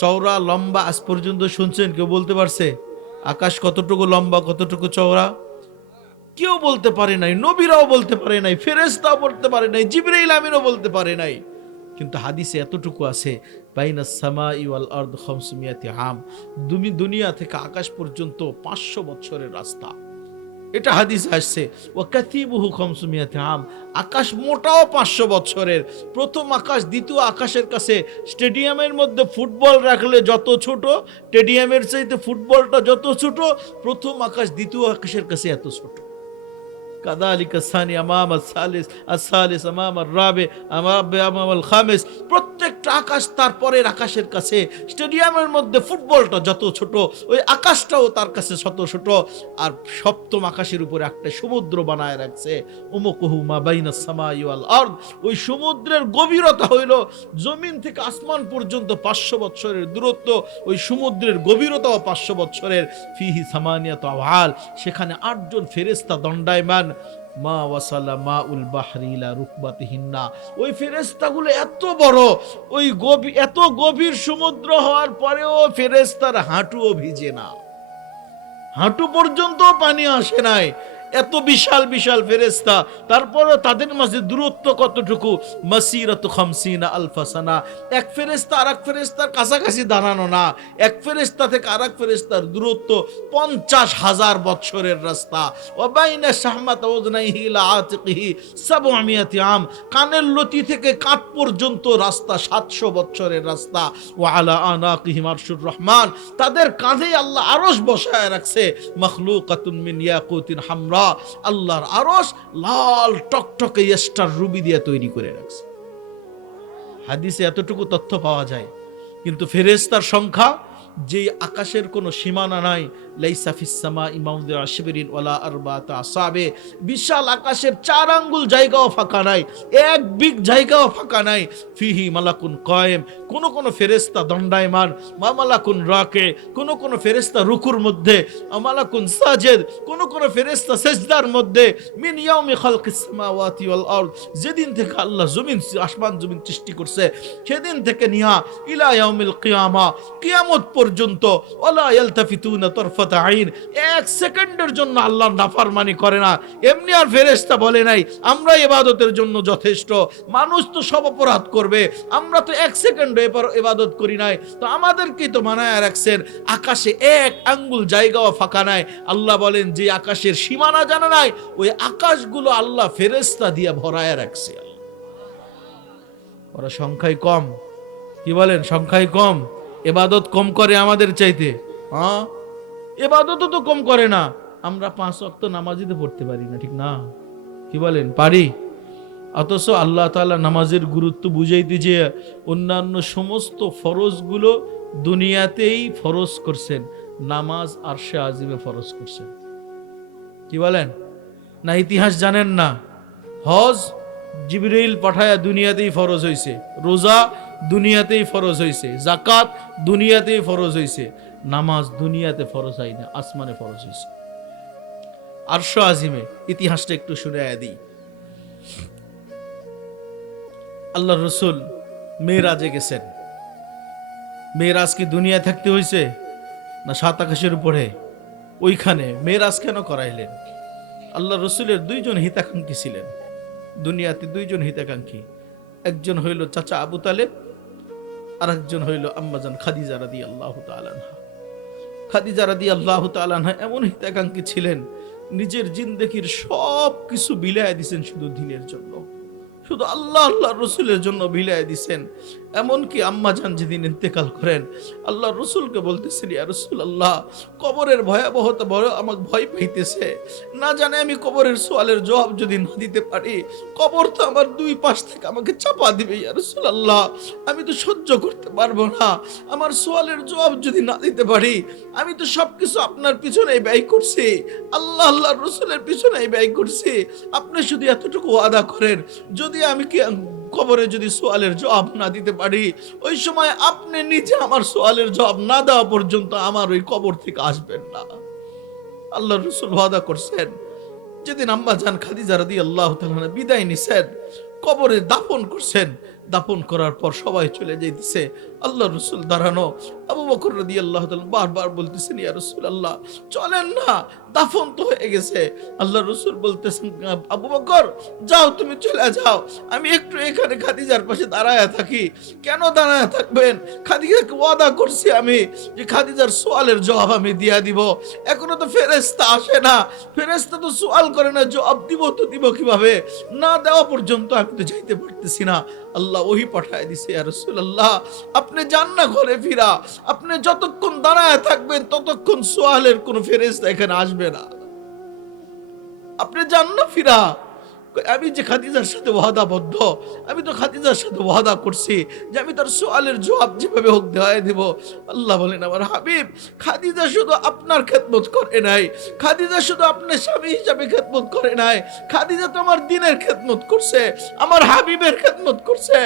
চওড়া লম্বা আজ পর্যন্ত শুনছেন কেউ বলতে পারছে? আকাশ কতটুকু লম্বা, কতটুকু চওড়া কেউ বলতে পারে নাই, নবীরাও বলতে পারে নাই, ফেরেশতাও বলতে পারে নাই, জিবরাইল আমিনও বলতে পারে নাই। কিন্তু হাদিসে এতটুকু আছে, বাইনাস সামাই ওয়াল আরদ 500 আম। দুনিয়া থেকে আকাশ পর্যন্ত 500 বছরের রাস্তা। এটা হাদিস আসছে। ওয়া কাতিবুহু খামসুমিয়াতি আম, আকাশ মোটাও 500 বছরের। প্রথম আকাশ দ্বিতীয় আকাশের কাছে স্টেডিয়ামের মধ্যে ফুটবল রাখলে যত ছোট, স্টেডিয়ামের চাইতে ফুটবলটা যত ছোট, প্রথম আকাশ দ্বিতীয় আকাশের কাছে এত ছোট। কাযালিকা সানি আমামা সালিস, আস-সালিস আমামা রাবি, আমামাল খামিস। প্রত্যেকটা আকাশ তারপরের আকাশের কাছে, স্টেডিয়ামের মধ্যে ফুটবলটা যত ছোট, ওই আকাশটাও তার কাছে শত ছোট। আর সপ্তম আকাশের উপরে একটা সমুদ্র বানায় রাখছে, উমকুহু মা বাইনাস সামাই ওয়াল আরদ। ওই সমুদ্রের গভীরতা হইল জমিন থেকে আসমান পর্যন্ত 500 বছরের দূরত্ব, ওই সমুদ্রের গভীরতাও 500 বছরের। ফিহি সামানিয়াতু আওয়াল, সেখানে 8 জন ফেরেশতা দণ্ডায়মান। মা ওয়াসালা মা উল বাহরি ইলা রুকবাতিহিন্না, ওই ফেরেশতাগুলো এত বড়, ওই এত গভীর সমুদ্র হওয়ার পরেও ফেরেশতার হাঁটুও ভিজে না, হাঁটু পর্যন্ত পানি আসে নাই। এত বিশাল বিশাল ফেরেশতা, তারপরে তাদের মাঝে দূরত্ব কতটুকু? মাসিরাতু খামসিনা আলফা সানা। এক ফেরেশতা আরেক ফেরেশতার কাছাকাছি দাঁড়ানো না, এক ফেরেশতা থেকে আরেক ফেরেশতার দূরত্ব 50,000 বছরের রাস্তা। ওয়া বাইনা শাহমাত উযনাইহি ইলা আতিকিহি 700 আম, কানের লতি থেকে কাঁধ পর্যন্ত রাস্তা 700 বছরের রাস্তা। ওয়া আলা আনাকিহিম আরশুর রহমান, তাদের কাঁধে আল্লাহ আরশ বসায় রাখছে। মাখলুকাতুন মিন ইয়াকুতিন হামরা, আল্লাহর আরশ লাল টকটকে স্টার রুবি দিয়ে তৈরি করে রাখছে। হাদিসে এতটুকু তথ্য পাওয়া যায়। কিন্তু ফেরেশতার সংখ্যা, যে আকাশের কোনো সীমানা নাই, লাইসা ফিস সামাই মাউদিউ শিবরিন ওয়ালা আরবাতা আসাবে, বিশাল আকাশের 4 আঙ্গুল জায়গাও ফাঁকা নাই, এক বিগ জায়গাও ফাঁকা নাই। ফিহি মালাকুন কায়েম, কোন কোন ফেরেশতা দণ্ডায়মান, মা মালাকুন রাকে, কোন কোন ফেরেশতা রুকুর মধ্যে, মালাকুন সাজিদ, কোন কোন ফেরেশতা সিজদার মধ্যে। মিন ইয়াউমি খালকিস সামাওয়াতি ওয়াল আরদ, যেদিন থেকে আল্লাহ জমিন আসমান জমিন সৃষ্টি করছে সেদিন থেকে নিয়া ইলা ইয়াউমিল কিয়ামা, কিয়ামত পর্যন্ত। ওয়ালা ইয়ালতাফিতুনা তারফাতা আইন, এক সেকেন্ডের জন্য আল্লাহর নাফরমানি করে না। এমনি আর ফেরেশতা বলে নাই আমরা ইবাদতের জন্য যথেষ্ট, মানুষ তো সব অপরাধ করবে, আমরা তো এক সেকেন্ড ইবাদত করি নাই, তো আমাদেরকেই তো বানায় রাখছেন। আকাশে এক আঙ্গুল জায়গাও ফাঁকা নাই। আল্লাহ বলেন যে আকাশের সীমানা জানা নাই, ওই আকাশগুলো আল্লাহ ফেরেশতা দিয়ে ভরায় রাখছে। ওরা সংখ্যায় কম, কি বলেন, সংখ্যায় কম, ইবাদত কম করে আমাদের চাইতে। হ্যাঁ, ইবাদতও তো কম করে না। আমরা 5 ওয়াক্ত নামাজই তো পড়তে পারি না, ঠিক না? কি বলেন, পারি? অথচ আল্লাহ তাআলা নামাজের গুরুত্ব বুঝাইতে যে অন্যান্য সমস্ত ফরজগুলো দুনিয়াতেই ফরজ করছেন, নামাজ আরশে আজিমে ফরজ করছেন। কি বলেন? না ইতিহাস জানেন না? হজ জিবরিল পাঠায়া দুনিয়াতেই ফরজ হইছে, রোজা দুনিয়াতেই ফরজ হইছে, যাকাত দুনিয়াতেই ফরজ হইছে, নামাজ দুনিয়াতে ফরজ হয় না, আসমানে ফরজ হইছে। আরশ আজিমে ইতিহাসটা একটু শুনাইয়া দিই। আল্লাহ রসুল মেরাজে গেছেন। মেরাজ কি দুনিয়া থাকতে হইছে না 7 আকাশের উপরে? ওইখানে মেরাজ কেন করাইলেন? আল্লাহ রসুলের 2 জন হিতাকাঙ্ক্ষী ছিলেন দুনিয়াতে, 2 জন হিতাকাঙ্ক্ষী। একজন হইল চাচা আবু তালেব, আর একজন হইল আম্মাজান খাদিজা রাদিয়াল্লাহু তাআলা আনহা। খাদিজা রাদিয়াল্লাহু তাআলা আনহা এমন হিতাকাঙ্ক্ষী ছিলেন, নিজের জিন্দেগীর সব কিছু বিলায় দিয়েছেন শুধু দিনের জন্য, শুধু আল্লাহ আল্লাহ রসুলের জন্য বিলায় দিছেন। এমনকি আম্মাজান যেদিন ইন্তেকাল করেন, আল্লাহ রসুলকে বলতেছেন, ইয়া রাসূলুল্লাহ, কবরের ভয়াবহতা বড় আমাকে ভয় পাইতেছে, না জানে আমি কবরের সওয়ালের জবাব যদি না দিতে পারি, কবর তো আমার 2 পাশ থেকে আমাকে চাপা দিবে। ইয়া রাসূলুল্লাহ, আমি তো সহ্য করতে পারবো না, আমার সওয়ালের জবাব যদি না দিতে পারি, আমি তো সবকিছু আপনার পিছনেই ব্যয় করছি, আল্লাহ আল্লাহ রসুলের পিছনেই ব্যয় করছি, আপনি শুধু এতটুকু ওয়াদা করেন, যদি আমি কি কবরে যদি সওয়ালের জবাব না দিতে পারি, ওই সময় আপনি নিজে আমার সওয়ালের জবাব না দেওয়া পর্যন্ত আমার ওই কবর থেকে আসবেন না। আল্লাহ রসুল ওয়াদা করছেন। যেদিন আম্মা জান খাদিজা রাদিয়াল্লাহু তাআলা বিদায় নিছেন, কবরে দাফন করছেন, দাফন করার পর সবাই চলে যাইতেছে, আল্লাহ রসুল দাঁড়ানো। আবু বকর রাদিয়াল্লাহু তাআলা বারবার বলতেছেন, ইয়া রাসূলুল্লাহ চলেন না, দাফন তো হয়ে গেছে। আল্লাহ রসুল বলতেছেন, আবু বকর যাও, তুমি চলে যাও, আমি একটু এখানে খাদিজার পাশে দাঁড়ায় থাকি। কেন দাঁড়ায় থাকবেন? খাদিজাকে ওয়াদা করছি আমি যে খাদিজার সোয়ালের জবাব আমি দিয়া দিব। এখনো তো ফেরেশতা আসে না, ফেরেশতা তো সোয়াল করে না, জবাব দিব তো দিব কিভাবে? না দেওয়া পর্যন্ত আমি তো যাইতে পারতেছি না। আল্লাহ ওহী পাঠায় দিছে, ইয়া রাসূলুল্লাহ আপনি যান না ঘরে ফিরা, আপনি যতক্ষণ দাঁড়ায় থাকবেন ততক্ষণ সোয়ালের কোন ফেরেশতা এখানে আসবে না, আপনি যান না ফিরা। আমি যে খাদিজার সাথে ওয়াদাবদ্ধ, আমি তো খাদিজার সাথে ওয়াদা করছি যে আমি তার সোয়ালের জবাব যেভাবে হোক দেওয়াই দেব। আল্লাহ বলেন, আমার হাবিব খাদিজা শুধু আপনার খেদমত করে নাই, খাদিজা শুধু আপনার স্বামী হিসাবে খেদমত করে নাই, খাদিজা তো আমার দ্বীনের খেদমত করছে, আমার হাবিবের খেদমত করছে,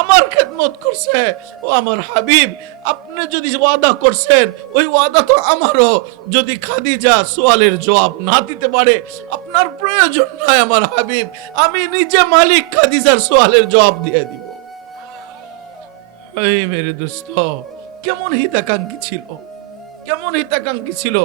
আমার খেদমত করছে। ও আমার হাবিব, আপনি যদি ওয়াদা করছেন ওই ওয়াদা তো আমারও। যদি খাদিজা সোয়ালের জবাব না দিতে পারে আপনার প্রয়োজন নাই আমার হাবিব, আমি নিজে মালিক খাদিজার সোয়ালের জবাব দিয়ে দিব। এই মেরে দোস্ত, কেমন হিতাকাঙ্ক্ষী ছিল, কেমন হিতাকাঙ্ক্ষী ছিল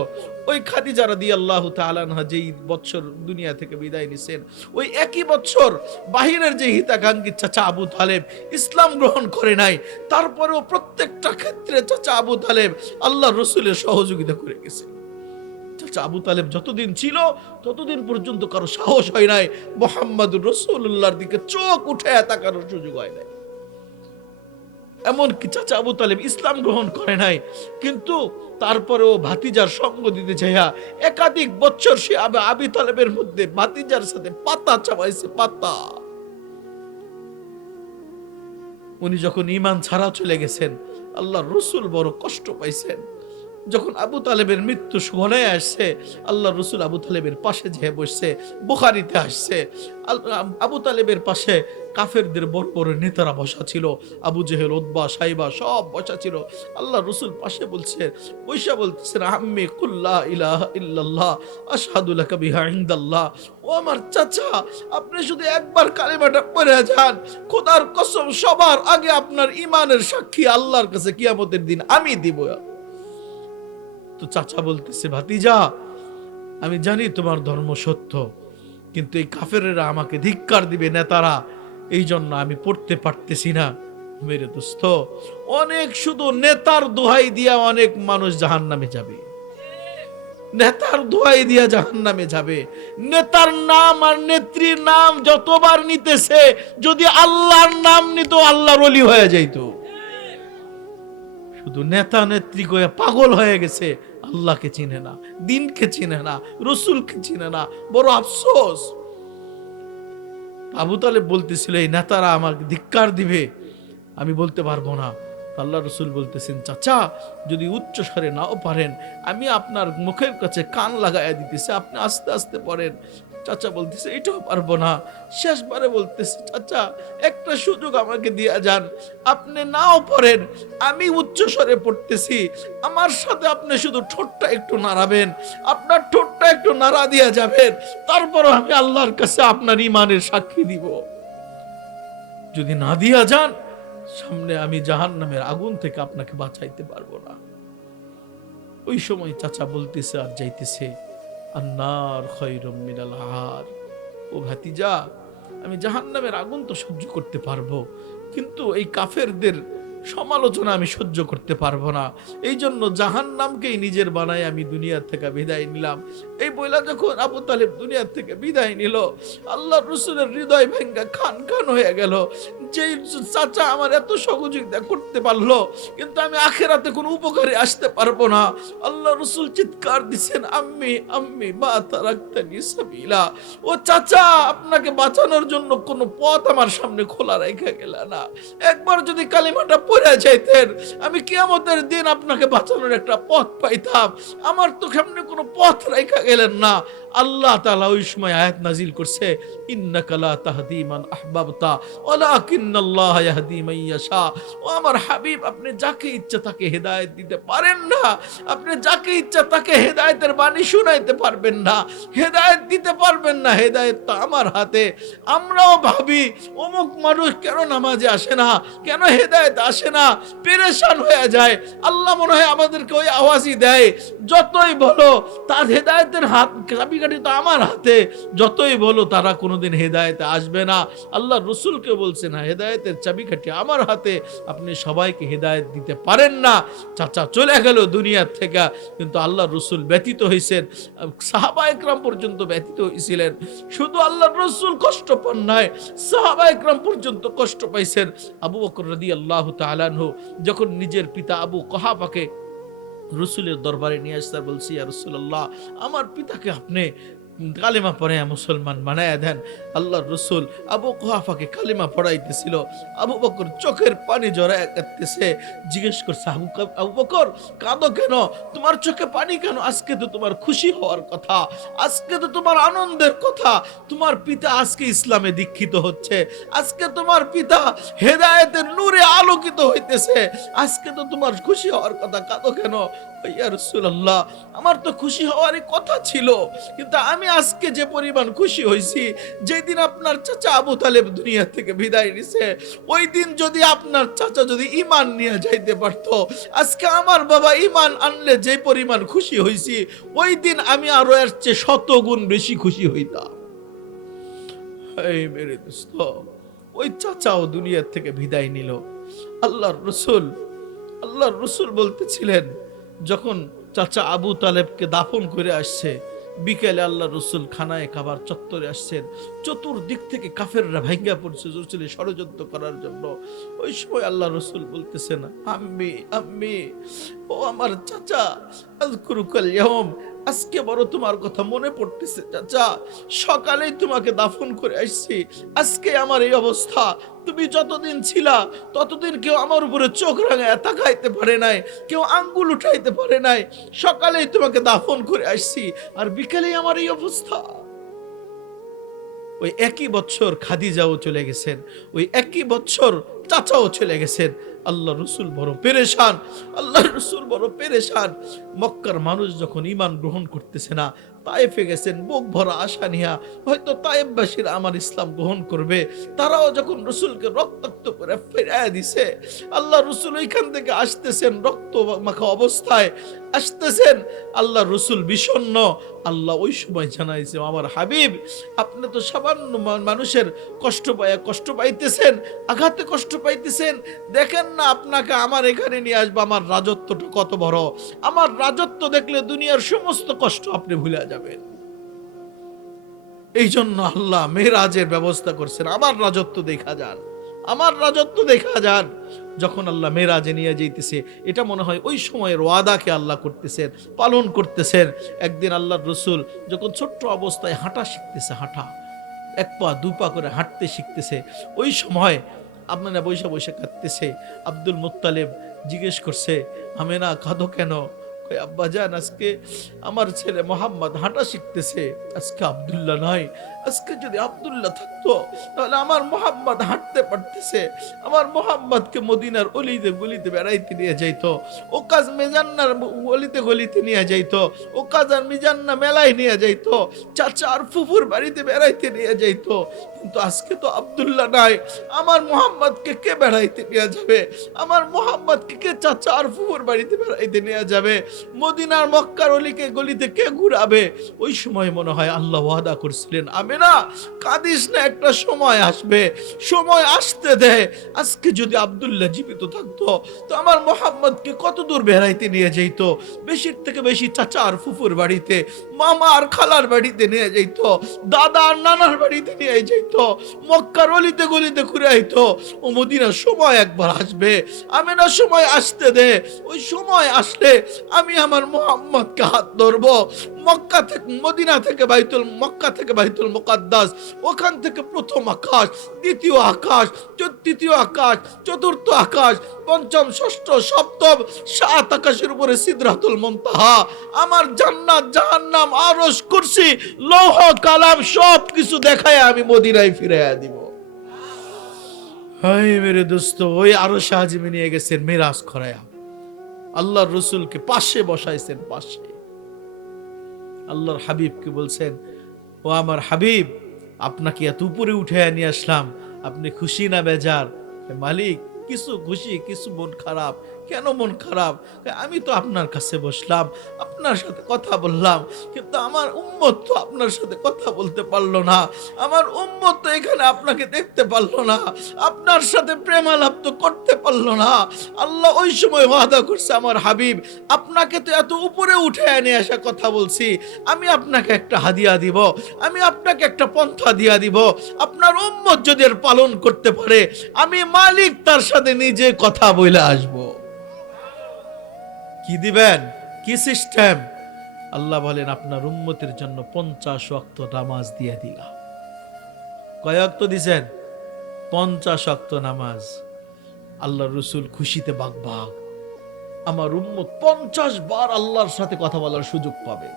ওই খাদিজা রাদিয়াল্লাহু তাআলা আনহা। যেই বছর দুনিয়া থেকে বিদায় নিছেন, ওই একই বছর বাহিরের যে হিতাকাঙ্ক্ষী চাচা আবু তালেব ইসলাম গ্রহণ করে নাই, তারপরেও প্রত্যেকটা ক্ষেত্রে চাচা আবু তালেব আল্লাহ রসুলের সহযোগিতা করে গেছে। চাচা আবু তালেব যতদিন ছিল ততদিন পর্যন্ত কারো সাহস হয় নাই মুহাম্মদুর রাসূলুল্লাহর দিকে চোখ উঠে তাকানোর সুযোগ হয় নাই। এমনকি চাচা আবু তালেব ইসলাম গ্রহণ করে নাই, কিন্তু তারপরেও ভাতিজার সঙ্গ দিতে চাইয়া একাধিক বছর সে আবু তালেবের মধ্যে ভাতিজার সাথে পাতা চাপাইছে, পাতা। উনি যখন ঈমান ছাড়া চলে গেছেন, আল্লাহর রাসূল বড় কষ্ট পাইছেন। যখন আবু তালেবের মৃত্যু ঘনায় আসছে, আল্লাহ রসুল আবু তালেবের পাশে যেয়ে বসছে। বুখারীতে আসছে, আবু তালেবের পাশে কাফেরদের বড় বড় নেতারা বসা ছিল, আবু জেহেল, উতবা, সাইবা সব বসা ছিল। আল্লাহ রসুল পাশে বলছে, বৈশা বলতেছেন, আম্মি কুল লা ইলাহা ইল্লাল্লাহ আশহাদু লাকা বিহা ইনদাল্লাহ। ও আমার চাচা, আপনি শুধু একবার কালিমাটা পড়ে যান, খোদার কসম সবার আগে আপনার ঈমানের সাক্ষী আল্লাহর কাছে কিয়ামতের দিন আমি দিব। তো চাচা বলতেছে, ভাতিজা আমি জানি তোমার ধর্ম সত্য, কিন্তু এই কাফেরেরা আমাকে ধিক্কার দিবে নেতারা, এই জন্য আমি পড়তে পারতেছি না। মেরে দোস্ত, অনেক শুধু নেতার দোহাই দিয়া অনেক মানুষ জাহান্নামে যাবে, নেতার দোহাই দিয়া জাহান্নামে যাবে। নেতার নাম আর নেত্রীর নাম যতবার নিতেছে, যদি আল্লাহর নাম নিত আল্লাহর ওলি হয়ে যাইতো। শুধু নেতা নেত্রী কয়ে পাগল হয়ে গেছে, আল্লাহকে চিনে না, দিনকে চিনে না, রসুলকে চিনে না। বড় আফসোস। আবু তালেব বলতেছিল, এই নেতারা আমাকে ধিক্কার দিবে, আমি বলতে পারবো না। আল্লাহ রসুল বলতেছেন, চাচা যদি উচ্চ স্বরে নাও পারেন, আমি আপনার মুখের কাছে কান লাগাইয়া দিতেছি, আপনি আস্তে আস্তে পড়েন। চাচা বলতেছে, এটাও পারবো না। শেষবারে বলতেছে, চাচা একটা সুযোগ আমাকে দিয়া যান, আপনি নাও পড়েন, আমি উচ্চ স্বরে পড়তেছি, আমার সাথে আপনি শুধু ঠোঁটটা একটু নাড়াবেন, আপনার ঠোঁটটা একটু নাড়া দিয়া যাবেন, তারপরও আমি আল্লাহর কাছে আপনার ঈমানের সাক্ষী দিব। যদি না দিয়া যান, সামনে আমি জাহান্নামের আগুন থেকে আপনাকে বাঁচাইতে পারবো না। ওই সময় চাচা বলতেছে আর যাইতেছে, আন্নার খায়রুম মিনাল হার। ও ভাতিজা, আমি জাহান্নামের আগুন তো সহ্য করতে পারবো, কিন্তু এই কাফেরদের সমালোচনা আমি সহ্য করতে পারবো না। এই জন্য জাহান্নামকেই নিজের বানায় আমি দুনিয়া থেকে বিদায় নিলাম। এই বইলা যখন আবু তালেব দুনিয়া থেকে বিদায় নিল, আল্লাহ রসুলের হৃদয় ভেঙ্গা খান খান হয়ে গেল। যে চাচা আমার এত সহযোগিতা করতে পারলো, কিন্তু আমি আখেরাতে কোনো উপকারে আসতে পারবো না। আল্লাহ রসুল চিৎকার দিচ্ছেন, আম্মি আম্মি মা তারাকতানি সাবিলা। ও চাচা, আপনাকে বাঁচানোর জন্য কোনো পথ আমার সামনে খোলা রেখে গেল না। একবার যদি কালিমাটা করে যাইতেন, আমি কিয়ামতের দিন আপনাকে বাঁচানোর একটা পথ পাইতাম। আমার তো সামনে কোনো পথ রাখা গেলেন না। আল্লাহ তাআলা ওই সময় আয়াত নাজিল করছে, ইন্নাকা লা তাহদি মান আহবাবতা ওয়ালাকিন্নাল্লাহ ইয়াহদি মান ইয়াশা। ও আমার হাবিব, আপনি যাকে ইচ্ছা তাকে হেদায়েত দিতে পারেন না, আপনি যাকে ইচ্ছা তাকে হেদায়েতের বাণী শুনাইতে পারবেন না, হেদায়েত দিতে পারবেন না। হেদায়েত তো আমার হাতে। আমরাও ভাবি অমুক মানুষ কেন নামাজে আসে না, কেন হেদায়েত আসে না, পেরেশান হয়ে যায়। আল্লাহ মনে হয় আমাদেরকে ওই আওয়াজই দেয়, যতই বলো তার হেদায়েতের হাত চাবিকাঠি তো আমার হাতে, যতই বলো তারা কোনোদিন হেদায়েতে আসবে না। আল্লাহ রসুলকে বলছে না, হেদায়েতের চাবিকাঠি আমার হাতে, আপনি সবাইকে হেদায়েত দিতে পারেন না। চাচা চলে গেল দুনিয়ার থেকে, কিন্তু আল্লাহ রসুল ব্যতীত হয়েছেন, সাহাবা একরাম পর্যন্ত ব্যতীত হয়েছিলেন। শুধু আল্লাহ রসুল কষ্ট পান নাই, সাহাবা একরাম পর্যন্ত কষ্ট পাইছেন। আবু বকর রাদিয়াল্লাহু তাআলা আনহু যখন নিজের পিতা আবু কুহাফাকে রসুলের দরবারে নিয়ে আসতে বলছি, ইয়া রাসূলুল্লাহ, আমার পিতাকে আপনি কালিমা পড়ে মুসলমান বানায় দেন। আল্লাহর রসুল আবু কুহাফাকে কালিমা পড়াইতেছিল। আবু বকর চোখের পানি জড়ায় কাঁদতেছে। জিজ্ঞেস করছে, আবু বকর কাঁদো কেন, তোমার চোখে পানি কেন? আজকে তো তোমার খুশি হওয়ার কথা, আজকে তো তোমার আনন্দের কথা, তোমার পিতা আজকে ইসলামে দীক্ষিত হচ্ছে, আজকে তোমার পিতা হেদায়েতের নূরে আলোকিত হইতেছে, আজকে তো তোমার খুশি হওয়ার কথা, কাঁদো কেন? ইয়া রাসূলুল্লাহ, আমার তো খুশি হওয়ারই কথা ছিল, কিন্তু আমি আজকে যে পরিমাণ খুশি হয়েছি, যেদিন আপনার চাচা আবু তালেব দুনিয়া থেকে বিদায় নিছে, ওই দিন যদি আপনার চাচা যদি ঈমান নিয়ে যাইতে পারতো, আজকে আমার বাবা ঈমান আনলে যে পরিমাণ খুশি হয়েছি, ওই দিন আমি আরো এর চেয়ে 100 গুণ বেশি খুশি হইতাম। এই মেরে দোস্ত, ওই চাচাও দুনিয়া থেকে বিদায় নিল। আল্লাহর রসুল বলতেছিলেন, যখন চাচা আবু তালেবকে দাফন করে আসছে, বিকেলে আল্লাহ রসুল খানায় কাবার চত্বরে আসছেন, চতুর্দিক থেকে কাফেররা ভাঙ্গা পড়ছে রসুলের ষড়যন্ত্র করার জন্য। ওই সময় আল্লাহ রসুল বলতেছেন, আম্মি আম্মি, ও আমার চাচা, আযকুরুকাল ইয়াওম, আজকে বড় তোমার কথা মনে পড়তেছে চাচা, সকালেই তোমাকে দাফন করে আসছি, আজকে আমার এই অবস্থা। তুমি যতদিন ছিলা ততদিন কেউ আমার উপরে চোখ রাঙায় তাকাইতে পারে নাই, কেউ আঙ্গুল উঠাইতে পারে নাই। সকালেই তোমাকে দাফন করে আসছি, আর বিকেলেই আমার এই অবস্থা। ওই একই বছর খাদিজাও চলে গেছেন, ওই একই বছর চাচাও চলে গেছেন। আল্লাহ রসুল বড় পেরেশান, আল্লাহ রসুল বড় পেরেশান। মক্কার মানুষ যখন ঈমান গ্রহণ করতেছে না, তায়েফে গেছেন বুক ভরা আশা নিয়া, হয়তো তায়েফবাসীরা আমার ইসলাম গ্রহণ করবে। তারাও যখন রসুলকে রক্তাক্ত করে ফেরায় দিছে, আল্লাহ রসুল ওইখান থেকে আসতেছেন রক্ত মাখা অবস্থায় আসতেছেন। আল্লাহ রসুল বিষণ্ণ। আল্লাহ ওই সময় জানাইছে, আমার হাবিব, আপনি তো সামান্য মানুষের কষ্ট পাইতেছেন, আঘাতে কষ্ট পাইতেছেন, দেখেন না আপনাকে আমার এখানে নিয়ে আসবো, আমার রাজত্বটা কত বড়, আমার রাজত্ব দেখলে দুনিয়ার সমস্ত কষ্ট আপনি ভুলে যাবেন। এই জন্য আল্লাহ মেরাজের ব্যবস্থা করছেন, আমার রাজত্ব দেখা যান, আমার রাজত্ব দেখা যান। যখন আল্লাহ মেরাজে নিয়ে যাইতেছে, এটা মনে হয় ওই সময়ের ওয়াদাকে আল্লাহ করতেছেন, পালন করতেছেন। একদিন আল্লাহর রসুল যখন ছোট্ট অবস্থায় হাঁটা শিখতেছে, হাঁটা এক পা দু পা করে হাঁটতে শিখতেছে, ওই সময় আপনারা বৈশা বৈশা কাঁদতেছে। আব্দুল মুত্তালিব জিজ্ঞেস করছে, আমেনা কাঁদো কেন? আব্বা জান, আজকে আমার ছেলে মোহাম্মদ হাঁটা শিখতেছে, আজকে আব্দুল্লাহ নাই। আজকে যদি আব্দুল্লাহ থাকতো তাহলে আমার মোহাম্মদ হাঁটতে পারতেছে, আমার মোহাম্মদকে মদিনার অলিতে গলিতে বেড়াইতে নিয়ে যাইতো, ওকাজ মেজান্নার গলিতে গলিতে নিয়ে যাইতো, ওকাজ আর মিজান্না মেলায় নিয়ে যাইতো, চাচা আর ফুফুর বাড়িতে বেড়াইতে নিয়ে যাইতো। কিন্তু আজকে তো আব্দুল্লাহ নাই, আমার মোহাম্মদকে কে বেড়াইতে নিয়ে যাবে? আমার মোহাম্মদকে কে চাচা আর ফুফুর বাড়িতে বেড়াইতে নিয়ে যাবে? মদিনার মক্কার অলিকে গলিতে কে ঘুরাবে? ওই সময় মনে হয় আল্লাহ ওয়াদা করছিলেন, আমেনা কাঁদিস না, একটা সময় আসবে, সময় আসতে দে। আজকে যদি আব্দুল্লাহ জীবিত থাকতো তো আমার মোহাম্মদকে কত দূর বেড়াইতে নিয়ে যাইতো, বেশির থেকে বেশি চাচা আর ফুফুর বাড়িতে, মামা আর খালার বাড়িতে নিয়ে যাইতো, দাদা আর নানার বাড়িতে নিয়ে যাইতো, মক্কার অলিতে গলিতে ঘুরে আইতো। ও মদিনার সময় একবার আসবে, আমেনা সময় আসতে দে। ওই সময় আসলে আমি আমার মোহাম্মদকে হাত ধরবো, মক্কা থেকে বাইতুল মুকাদ্দাস, ওখান থেকে প্রথম আকাশ, দ্বিতীয় আকাশ, তৃতীয় আকাশ, চতুর্থ আকাশ, পঞ্চম, ষষ্ঠ, সপ্তম, 7 আকাশের উপরে সিদরাতুল মুনতাহা, আমার জান্নাত, জাহান্নাম, আরশ, কুরসি, লৌহ কালাম সব কিছু দেখায় আমি মদিনায় ফিরাইয়া দিব। হায় মেরে দোস্ত, ওই আরশে আজিমে নিয়ে গেছেন মেরাজ করায়া, আল্লাহর রসুলকে পাশে বসাইছেন, পাশে আল্লাহর হাবিবকে বলছেন, ও আমার হাবিব, আপনাকে এত উপরে উঠে নিয়ে আসলাম, আপনি খুশি না বেজার? মালিক, কিছু খুশি কিছু মন খারাপ। কেন মন খারাপ? আমি তো আপনার কাছে বসলাম, আপনার সাথে কথা বললাম, কিন্তু আমার উম্মত তো আপনার সাথে কথা বলতে পারলো না, আমার উম্মত তো এখানে আপনাকে দেখতে পারলো না, আপনার সাথে প্রেমালাপ তো করতে পারলো না। আল্লাহ ওই সময় ওয়াদা করছে, আমার হাবিব, আপনাকে তো এত উপরে উঠে এনে আসা কথা বলছি, আমি আপনাকে একটা হাদিয়া দিব, আমি আপনাকে একটা পন্থা দিয়া দিব, আপনার উম্মত যদি এর পালন করতে পারে, আমি মালিক তার সাথে নিজে কথা বলে আসবো। কি দিবেন? কি সিস্টেম? আল্লাহ বলেন, আপনার উম্মতের জন্য 50 ওয়াক্ত নামাজ দিয়ে দিলাম। কয় ওয়াক্ত দিছেন? 50 ওয়াক্ত নামাজ। আল্লাহ রসুল খুশিতে বাগবাগ, আমার উম্মত 50 বার আল্লাহর সাথে কথা বলার সুযোগ পাবে,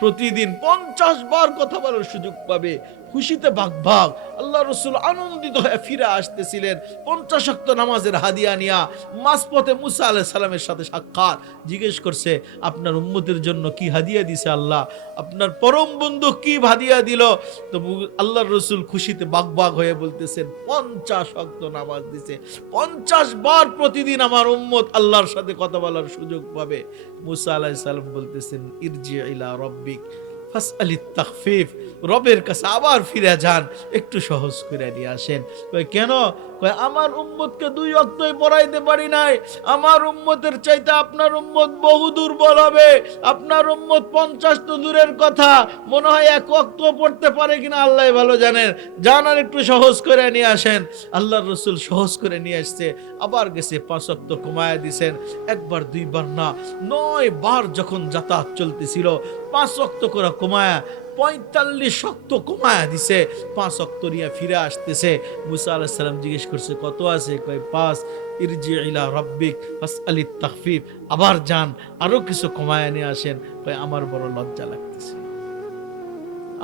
প্রতিদিন 50 বার কথা বলার সুযোগ পাবে, খুশিতে বাগবাগ। আল্লাহ রসুল আনন্দিত হয়ে ফিরে আসতেছিলেন 50 ওয়াক্ত নামাজের হাদিয়া নিয়া। মাঝপথে মুসা আলাইহিস সালামের সাথে সাক্ষাৎ, জিজ্ঞেস করছে, আপনার উম্মতের জন্য কি হাদিয়া দিছে আল্লাহ? আপনার পরম বন্ধু কি হাদিয়া দিল? তো আল্লাহর রসুল খুশিতে বাগবাগ হয়ে বলতেছেন, 50 ওয়াক্ত নামাজ দিছে, 50 বার প্রতিদিন আমার উম্মত আল্লাহর সাথে কথা বলার সুযোগ পাবে। মুসা আলাইহিস সালাম বলতেছেন, ইরজি ইলা রাব্বিক ফাসআলিত তাখফিফ, রবের কাছে আবার ফিরে যান, একটু সহজ করে নিয়ে আসেন। কয় কেন? কয় আমার উম্মতকে 2 ওয়াক্তই পড়াইতে পারি নাই, আমার উম্মতের চাইতে আপনার উম্মত বহু দুর্বল হবে, আপনার উম্মত 50 তো দূরের কথা, মনে হয় 1 ওয়াক্ত পড়তে পারে কিনা আল্লাহ ভালো জানেন, যান আর একটু সহজ করে নিয়ে আসেন। আল্লাহর রাসূল সহজ করে নিয়ে আসছে, আবার গেছে 5 ওয়াক্ত কমায়া দিয়েছেন, একবার 2 বার না, 9 বার যখন যাতায়াত চলতেছিল, 5 ওয়াক্ত করে কমায়া 45 ওয়াক্ত কমায়া দিছে, 5 ওয়াক্ত নিয়ে ফিরে আসতেছে। মুসা আলাইহিস সালাম জিজ্ঞেস করছে, কত আছে? কয় 5। ইরজি ইলা রাব্বিক ফাসআলিত তাখফিফ, আবার যান, আরো কিছু কমায়া নিয়ে আসেন। কয় আমার বড় লজ্জা লাগতেছে,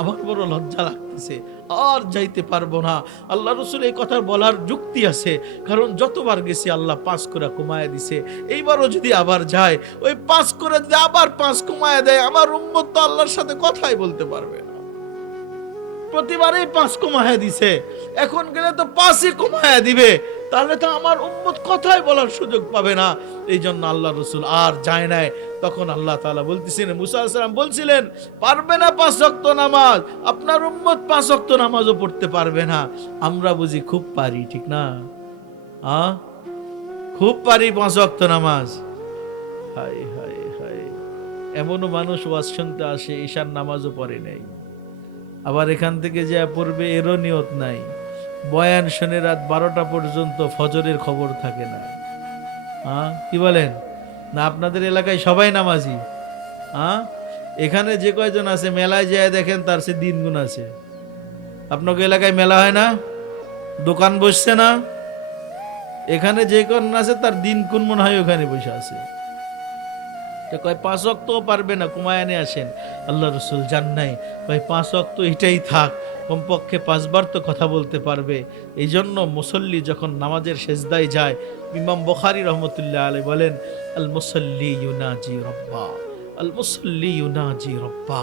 আমার বড় লজ্জা লাগতেছে, আর যাইতে পারবো না। আল্লাহ রসুল এই কথা বলার যুক্তি আছে, কারণ যতবার গেছি আল্লাহ 5 করে কমায়া দিছে, এইবারও যদি আবার যায়, ওই 5 করে যদি আবার 5 কমায়া দেয়, আমার উম্মত তো আল্লাহর সাথে কথাই বলতে পারবে না। প্রতিবারই 5 কমায়া দিছে, এখন গেলে তো 5ই কমায়া দিবে, তাহলে তো আমার উম্মত কথাই বলার সুযোগ পাবে না। এই জন্য আল্লাহ রসুল আর যায় নাই। তখন আল্লাহ তাআলা বলতেছিলেন, মুসা আলাইহিস সালাম বলছিলেন, পারবে না 5 ওয়াক্ত নামাজ, আপনার উম্মত 5 ওয়াক্ত নামাজও পড়তে পারবে না। আমরা বুঝি খুব পারি, ঠিক না? খুব পারি 5 ওয়াক্ত নামাজ। হায় হায় হায়, এমনও মানুষ ওয়াজ শুনতে আসে, ঈশার নামাজও পড়ে নাই, আবার এখান থেকে যে পড়বে এরও নিয়ত নাই, বয়ান শুনে রাত 12টা পর্যন্ত ফজরের খবর থাকে না। কি বলেন? না আপনাদের এলাকায় সবাই নামাজি? এখানে যে কয়জন আছে মেলায় যায় দেখেন, তার সে দিন গুণ আছে। আপনাকে এলাকায় মেলা হয় না, দোকান বসছে না, এখানে যে কোন আছে তার দিন কোন মনে হয় ওখানে বসে আছে। কয় 5 ওয়াক্ত পারবে না, কমায় নিয়ে আসেন। আল্লাহ রসুল জান নাই, কয় 5 ওয়াক্ত এটাই থাক, কমপক্ষে 5 বার তো কথা বলতে পারবে। এই জন্য মুসল্লি যখন নামাজের সেজদায় যায়, ইমাম বুখারী রহমতুল্লাহ আলাইহি বলেন, আল মুসল্লি ইউনাজি রব্বা, আল মুসল্লি ইউনাজি রব্বা,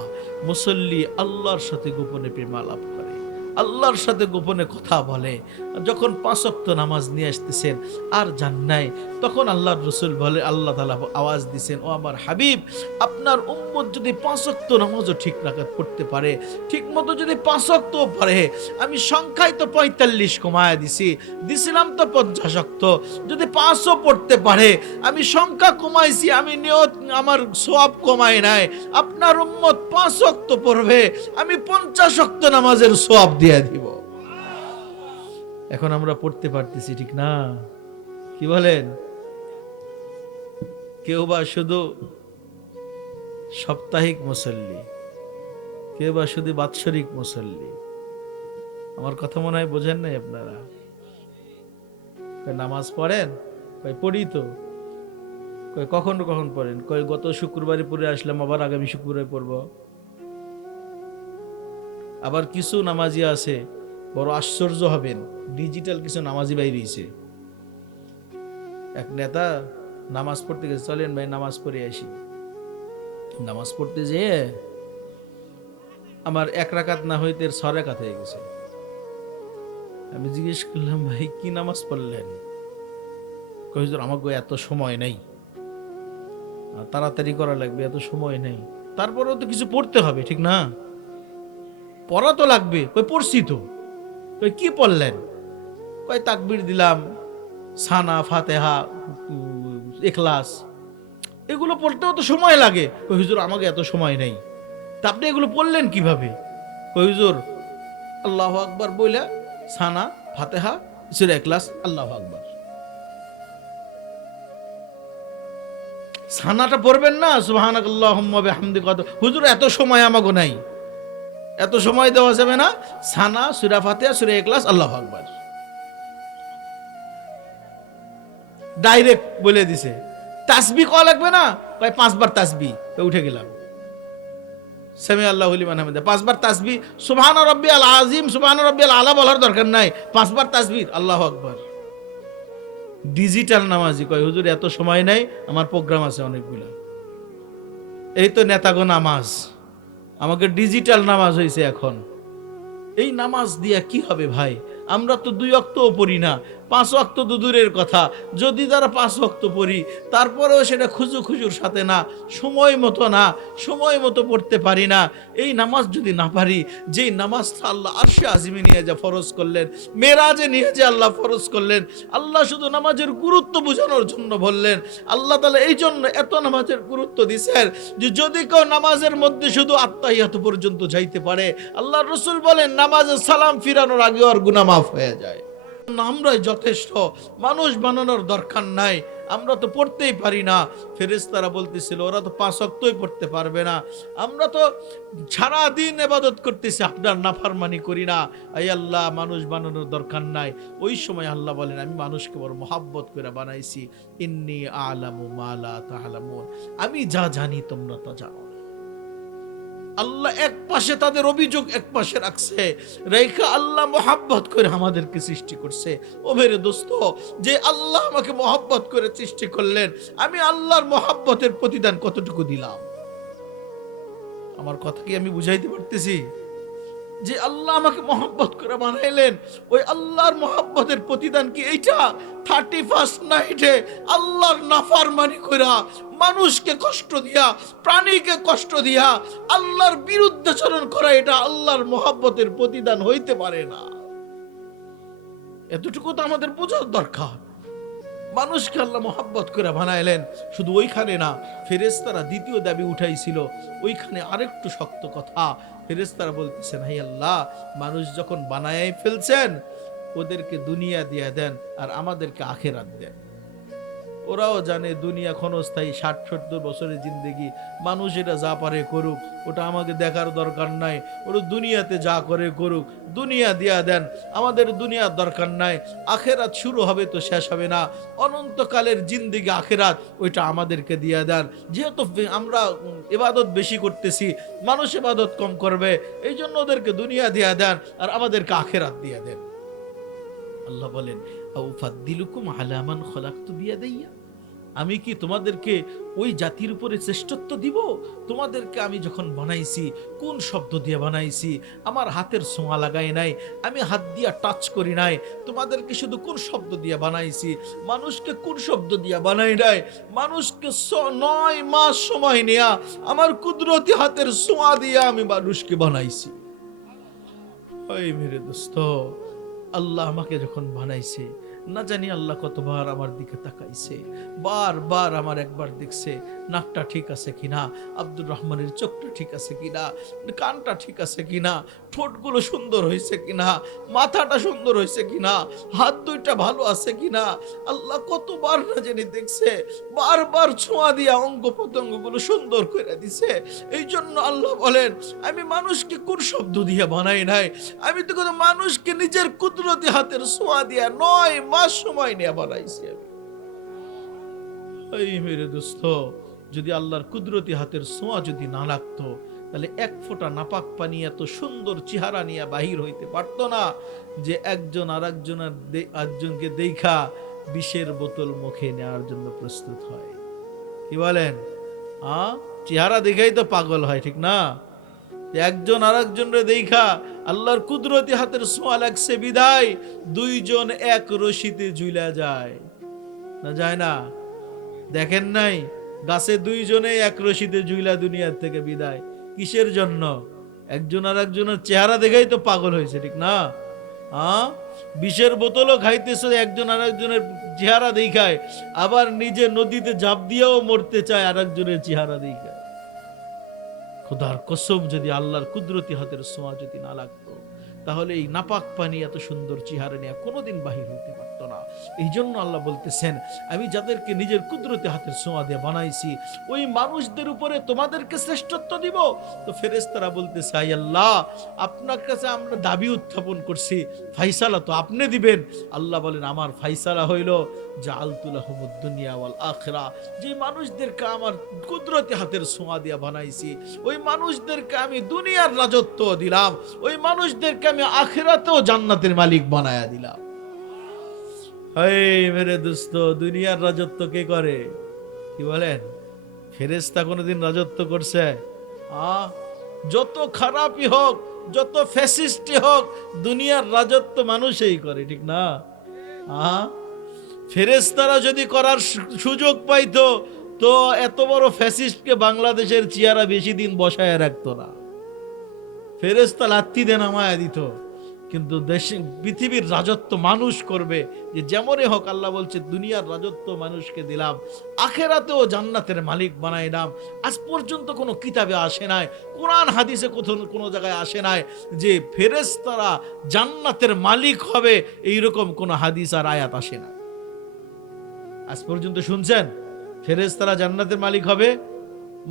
মুসল্লি আল্লাহর সাথে গোপনে প্রেমালাপ করে, আল্লাহর সাথে গোপনে কথা বলে। যখন 5 ওয়াক্ত নামাজ নিয়ে আসতেছেন আর জান নাই, তখন আল্লাহর রাসূল বলে, আল্লাহ তাআলা আওয়াজ দিবেন, ও আমার হাবিব, আপনার উম্মত যদি 5 ওয়াক্ত নামাজও ঠিক রাকাত পড়তে পারে, ঠিক মতো যদি 5 ওয়াক্ত পড়ে, আমি সংখ্যায় তো 45 কমায়া দিছিলাম তো 50 ওয়াক্ত, যদি 5ও পড়তে পারে, আমি সংখ্যা কমাইছি, আমি নিয়ত আমার সওয়াব কমাই নাই। আপনার উম্মত 5 ওয়াক্ত পড়বে, আমি 50 ওয়াক্ত নামাজের সওয়াব দিয়ে দিব। এখন আমরা পড়তে পারতেছি, ঠিক না? কি বলেন? কেউ বা শুধু সাপ্তাহিক মুসল্লি, কে বা শুধু বাৎসরিক মুসল্লি। আমার কথা মনে হয় বোঝেন নাই আপনারা। নামাজ পড়েন? পড়ি তো। কখন কখন পড়েন? গত শুক্রবারে পড়ে আসলাম, আবার আগামী শুক্রবারে পড়ব। আবার কিছু নামাজি আছে, বড় আশ্চর্য হবেন, ডিজিটাল কিছু নামাজি বাইরেছে। এক নেতা নামাজ পড়তে গেছে, চলেন ভাই নামাজ পড়ে আসি। নামাজ পড়তে যেয়ে আমার 1 রাকাত না হইতে 6 রাকাত হয়ে গেছে। আমি জিজ্ঞেস করলাম, ভাই কি নামাজ পড়লেন? হুজুর আমাকে এত সময় নেই, তাড়াতাড়ি করা লাগবে, এত সময় নেই। তারপরেও তো কিছু পড়তে হবে, ঠিক না? পড়া তো লাগবে। পড়ছি তো। কি পড়লেন? তাকবীর দিলাম, সানা, ফাতেহা, ইখলাস, এগুলো পড়তেও তো সময় লাগে। হুজুর আমাকে এত সময় নেই। তা আপনি এগুলো পড়লেন কিভাবে? হুজুর আল্লাহু আকবার বইলা সানা, ফাতেহা, সূরা ইখলাস, আল্লাহু আকবার। সানাটা পড়বেন না, সুবহানাকাল্লাহুম্মা বিহামদিকা। হুজুর এত সময় আমাগো নাই, এত সময় দেওয়া যাবে না। সানা, সূরা ফাতিহা, সূরা ইখলাস, আল্লাহু আকবার ডাইরেক্ট বলে দিছে। তাসবিহ করা লাগবে না, 5 বার তাসবিহ। উঠে গেলাম, সামি আল্লাহু লিমান হামিদা 5 বার তাসবিহ। সুবহান রাব্বিয়াল আযীম, সুবহান রাব্বিয়াল আলা বলার দরকার নাই, 5 বার তাসবিহ, আল্লাহু আকবার। ডিজিটাল নামাজি কয় হুজুর এত সময় নাই, আমার প্রোগ্রাম আছে অনেকগুলা। এই তো নেতাগো নামাজ, আমাকে ডিজিটাল নামাজ হয়েছে এখন। এই নামাজ দিয়া কি হবে ভাই? আমরা তো 2 ওয়াক্তও পড়ি না, 5 ওয়াক্ত তো দূরের কথা। যদি তারা 5 ওয়াক্ত পড়ি, তারপরেও সেটা খুজুর সাথে না, সময় মতো না, সময় মতো পড়তে পারি না। এই নামাজ যদি না পারি, যেই নামাজটা আল্লাহ আরশে আজিমে নিয়ে যা ফরজ করলেন, মেরাজে নিয়ে যে আল্লাহ ফরজ করলেন, আল্লাহ শুধু নামাজের গুরুত্ব বোঝানোর জন্য বললেন। আল্লাহ তাআলা এই জন্য এত নামাজের গুরুত্ব দিয়েছেন যে যদি কেউ নামাজের মধ্যে শুধু আত্তাহিয়াত পর্যন্ত যাইতে পারে, আল্লাহর রাসূল বলেন নামাজে সালাম ফিরানোর আগে ওর গুনাহ মাফ হয়ে যায়। আমরাই যথেষ্ট, মানুষ বানানোর দরকার নাই। আমরা তো পড়তেই পারি না। ফেরেশতারা বলতেছিল ওরা তো 5 ওয়াক্তই পড়তে পারবে না। আমরা তো সারা দিন ইবাদত করতেছি, আপনার নাফরমানি করি না। আয় আল্লাহ, মানুষ বানানোর দরকার নাই। ওই সময় আল্লাহ বলেন আমি মানুষকে বড় মহব্বত করে বানাইছি। ইন্নী আ'লামু মা লা তা'লামুন, আমি যা জানি তোমরা তা জানো। আল্লাহ এক পাশে তাদের অভিযোগ এক পাশে রাখছে, রেখা আল্লাহ মহব্বত করে আমাদেরকে সৃষ্টি করছে। ও মেরে দোস্ত, যে আল্লাহ আমাকে মহব্বত করে সৃষ্টি করলেন, আমি আল্লাহর মহব্বতের প্রতিদান কতটুকু দিলাম? আমার কথা কি আমি বুঝাইতে পারতেছি? যে আল্লাহ আমাকে মহব্বত করে বানাইলেন, ওই আল্লাহর মহব্বতের প্রতিদান কি এইটা? 31st নাইটে আল্লাহর নাফরমানি কইরা, মানুষকে কষ্ট দিয়া, প্রাণীকে কষ্ট দিয়া আল্লাহর বিরুদ্ধাচরণ করা, এটা আল্লাহর মহব্বতের প্রতিদান হইতে পারে না। এতটুকু তো আমাদের বোঝার দরকার। মানুষকে আল্লাহ মহব্বত করে বানাইলেন। শুধু ওইখানে না, ফেরেশতারা দ্বিতীয় দাবি উঠাইছিল, ওইখানে আরেকটু শক্ত কথা। ফেরেশতারা বলতেছেন হে আল্লাহ, মানুষ যখন বানায় ফেলছেন, ওদেরকে দুনিয়া দিয়ে দেন আর আমাদেরকে আখিরাত দেন। ওরাও জানে দুনিয়া ক্ষণস্থায়ী, 60-70 বছরের জিন্দেগি। মানুষ এটা যা পারে করুক, ওটা আমাকে দেখার দরকার নাই। ওরা দুনিয়াতে যা করে করুক, দুনিয়া দিয়া দেন, আমাদের দুনিয়ার দরকার নাই। আখেরাত শুরু হবে তো শেষ হবে না, অনন্তকালের জিন্দেগি আখেরাত, ওইটা আমাদেরকে দিয়া দেন। যেহেতু আমরা ইবাদত বেশি করতেছি, মানুষ ইবাদত কম করবে, এই জন্য ওদেরকে দুনিয়া দিয়া দেন আর আমাদেরকে আখেরাত দিয়া দেন। আল্লাহ বলেন আউফাদ্দিলুকুম আলা মান খলাকতু বিয়াদাইয়া, আমি কি তোমাদেরকে ওই জাতির উপরে শ্রেষ্ঠত্ব দিব? তোমাদেরকে আমি যখন বানাইছি, কোন শব্দ দিয়ে বানাইছি? আমার হাতের ছোঁয়া লাগাই নাই, আমি হাত দিয়া টাচ করি নাই। তোমাদেরকে শুধু কোন শব্দ দিয়ে বানাইছি? মানুষকে কোন শব্দ দিয়ে বানাই নাই? মানুষকে 9 মাস সময় নেয়া আমার কুদরতি হাতের ছোঁয়া দিয়ে আমি মানুষকে বানাইছি। ওই মেরে দোস্ত, আল্লাহ আমাকে যখন বানাইছে, না জানি আল্লাহ কতবার আমার দিকে তাকাইছে, বারবার আমার একবার দেখছে নাকটা ঠিক আছে কিনা, আব্দুর রহমানের চোখটা ঠিক আছে কিনা, কানটা ঠিক আছে কিনা, ঠোঁটগুলো সুন্দর হয়েছে কিনা, মাথাটা সুন্দর হয়েছে কিনা, হাত দুইটা ভালো আছে কিনা। আল্লাহ কতবার না জানি দেখছে, বারবার ছোঁয়া দিয়া অঙ্গ প্রত্যঙ্গগুলো সুন্দর করে দিছে। এই জন্য আল্লাহ বলেন, আমি মানুষকে কোন শব্দ দিয়ে বানাই নাই, আমি তো কোনো মানুষকে নিজের কুদরতি হাতের ছোঁয়া দিয়া 9 মাস সময় নিয়ে বানাইছি আমি। এই মেরে দোস্ত, যদি আল্লাহর কুদরতি হাতের ছোঁয়া যদি না লাগতো, তাহলে এক ফোঁটা নাপাক পানি এত সুন্দর চেহারা নিয়ে বাহির হইতে পারতো না, যে একজন আর একজনকে দেখা বিষের বোতল মুখে নেওয়ার জন্য প্রস্তুত হয়। কি বলেন? চেহারা দেখাই তো পাগল হয়, ঠিক না? একজন আর একজনের দেখা আল্লাহর কুদরতি হাতের ছোঁয়া লাগছে বিদায় দুইজন এক রশিতে ঝুলা যায়, না যায় না? দেখেন নাই গাছে দুইজনে এক রশিতে ঝুলা দুনিয়ার থেকে বিদায়, কিসের জন্য? একজন আর একজনের চেহারা দেখাই তো পাগল হয়েছে, ঠিক না? বিষের বোতলও খাইতেছে একজন আর একজনের চেহারা দেখায়, আবার নিজে নদীতে ঝাঁপ দিয়েও মরতে চায় আর একজনের চেহারা দেখায়। খোদার কসম, যদি আল্লাহর কুদরতি হাতের ছোঁয়া যদি না লাগতো, তাহলে এই নাপাক পানি এত সুন্দর চেহারা নিয়ে কোনোদিন বাহির হইতে পারতো না। এই জন্য আল্লাহ বলতেছেন, আমি যাদেরকে নিজের কুদরতি হাতের ছোঁয়া দিয়ে বানাইছি, ওই মানুষদের উপরে তোমাদেরকে শ্রেষ্ঠত্ব দিব। তো ফেরেশতারা বলতেছে, আয় আল্লাহ, আপনার কাছে আমরা দাবি উত্থাপন করছি, ফাইসালা তো আপনি দিবেন। আল্লাহ বলেন, আমার ফাইসালা হইল জাআলতু লাহুমুদ দুনিয়া ওয়াল আখিরা, যে মানুষদেরকে আমার কুদরতি হাতের ছোঁয়া দিয়ে বানাইছি, ওই মানুষদেরকে আমি দুনিয়ার রাজত্ব দিলাম, ওই মানুষদেরকে আমি আখিরাতেও জান্নাতের মালিক বানায়া দিলাম। এই মেরে দোস্ত, দুনিয়ার রাজত্ব কে করে? কি বলেন? ফেরেশতা কোনোদিন রাজত্ব করছে? যত খারাপই হোক, যত ফ্যাসিস্টই হোক, দুনিয়ার রাজত্ব মানুষই করে, ঠিক না? ফেরেশতারা যদি করার সুযোগ পাইতো, তো এত বড় ফ্যাসিস্টকে বাংলাদেশের চেয়ারা বেশি দিন বসায় রাখতো না। ফেরেশতা লাত্তি দিয়ে নামায়া দিত। কিন্তু দেশে পৃথিবীর রাজত্ব মানুষ করবে, যে যেমনই হোক। আল্লাহ বলছে, দুনিয়ার রাজত্ব মানুষকে দিলাম, আখেরাতেও জান্নাতের মালিক বানাইলাম। আজ পর্যন্ত কোনো কিতাবে আসে নাই, কোরআন হাদিসে কোনো জায়গায় আসে নাই যে ফেরেশতারা জান্নাতের মালিক হবে, এইরকম কোনো হাদিস আর আয়াত আসে না। আজ পর্যন্ত শুনছেন ফেরেশতারা জান্নাতের মালিক হবে?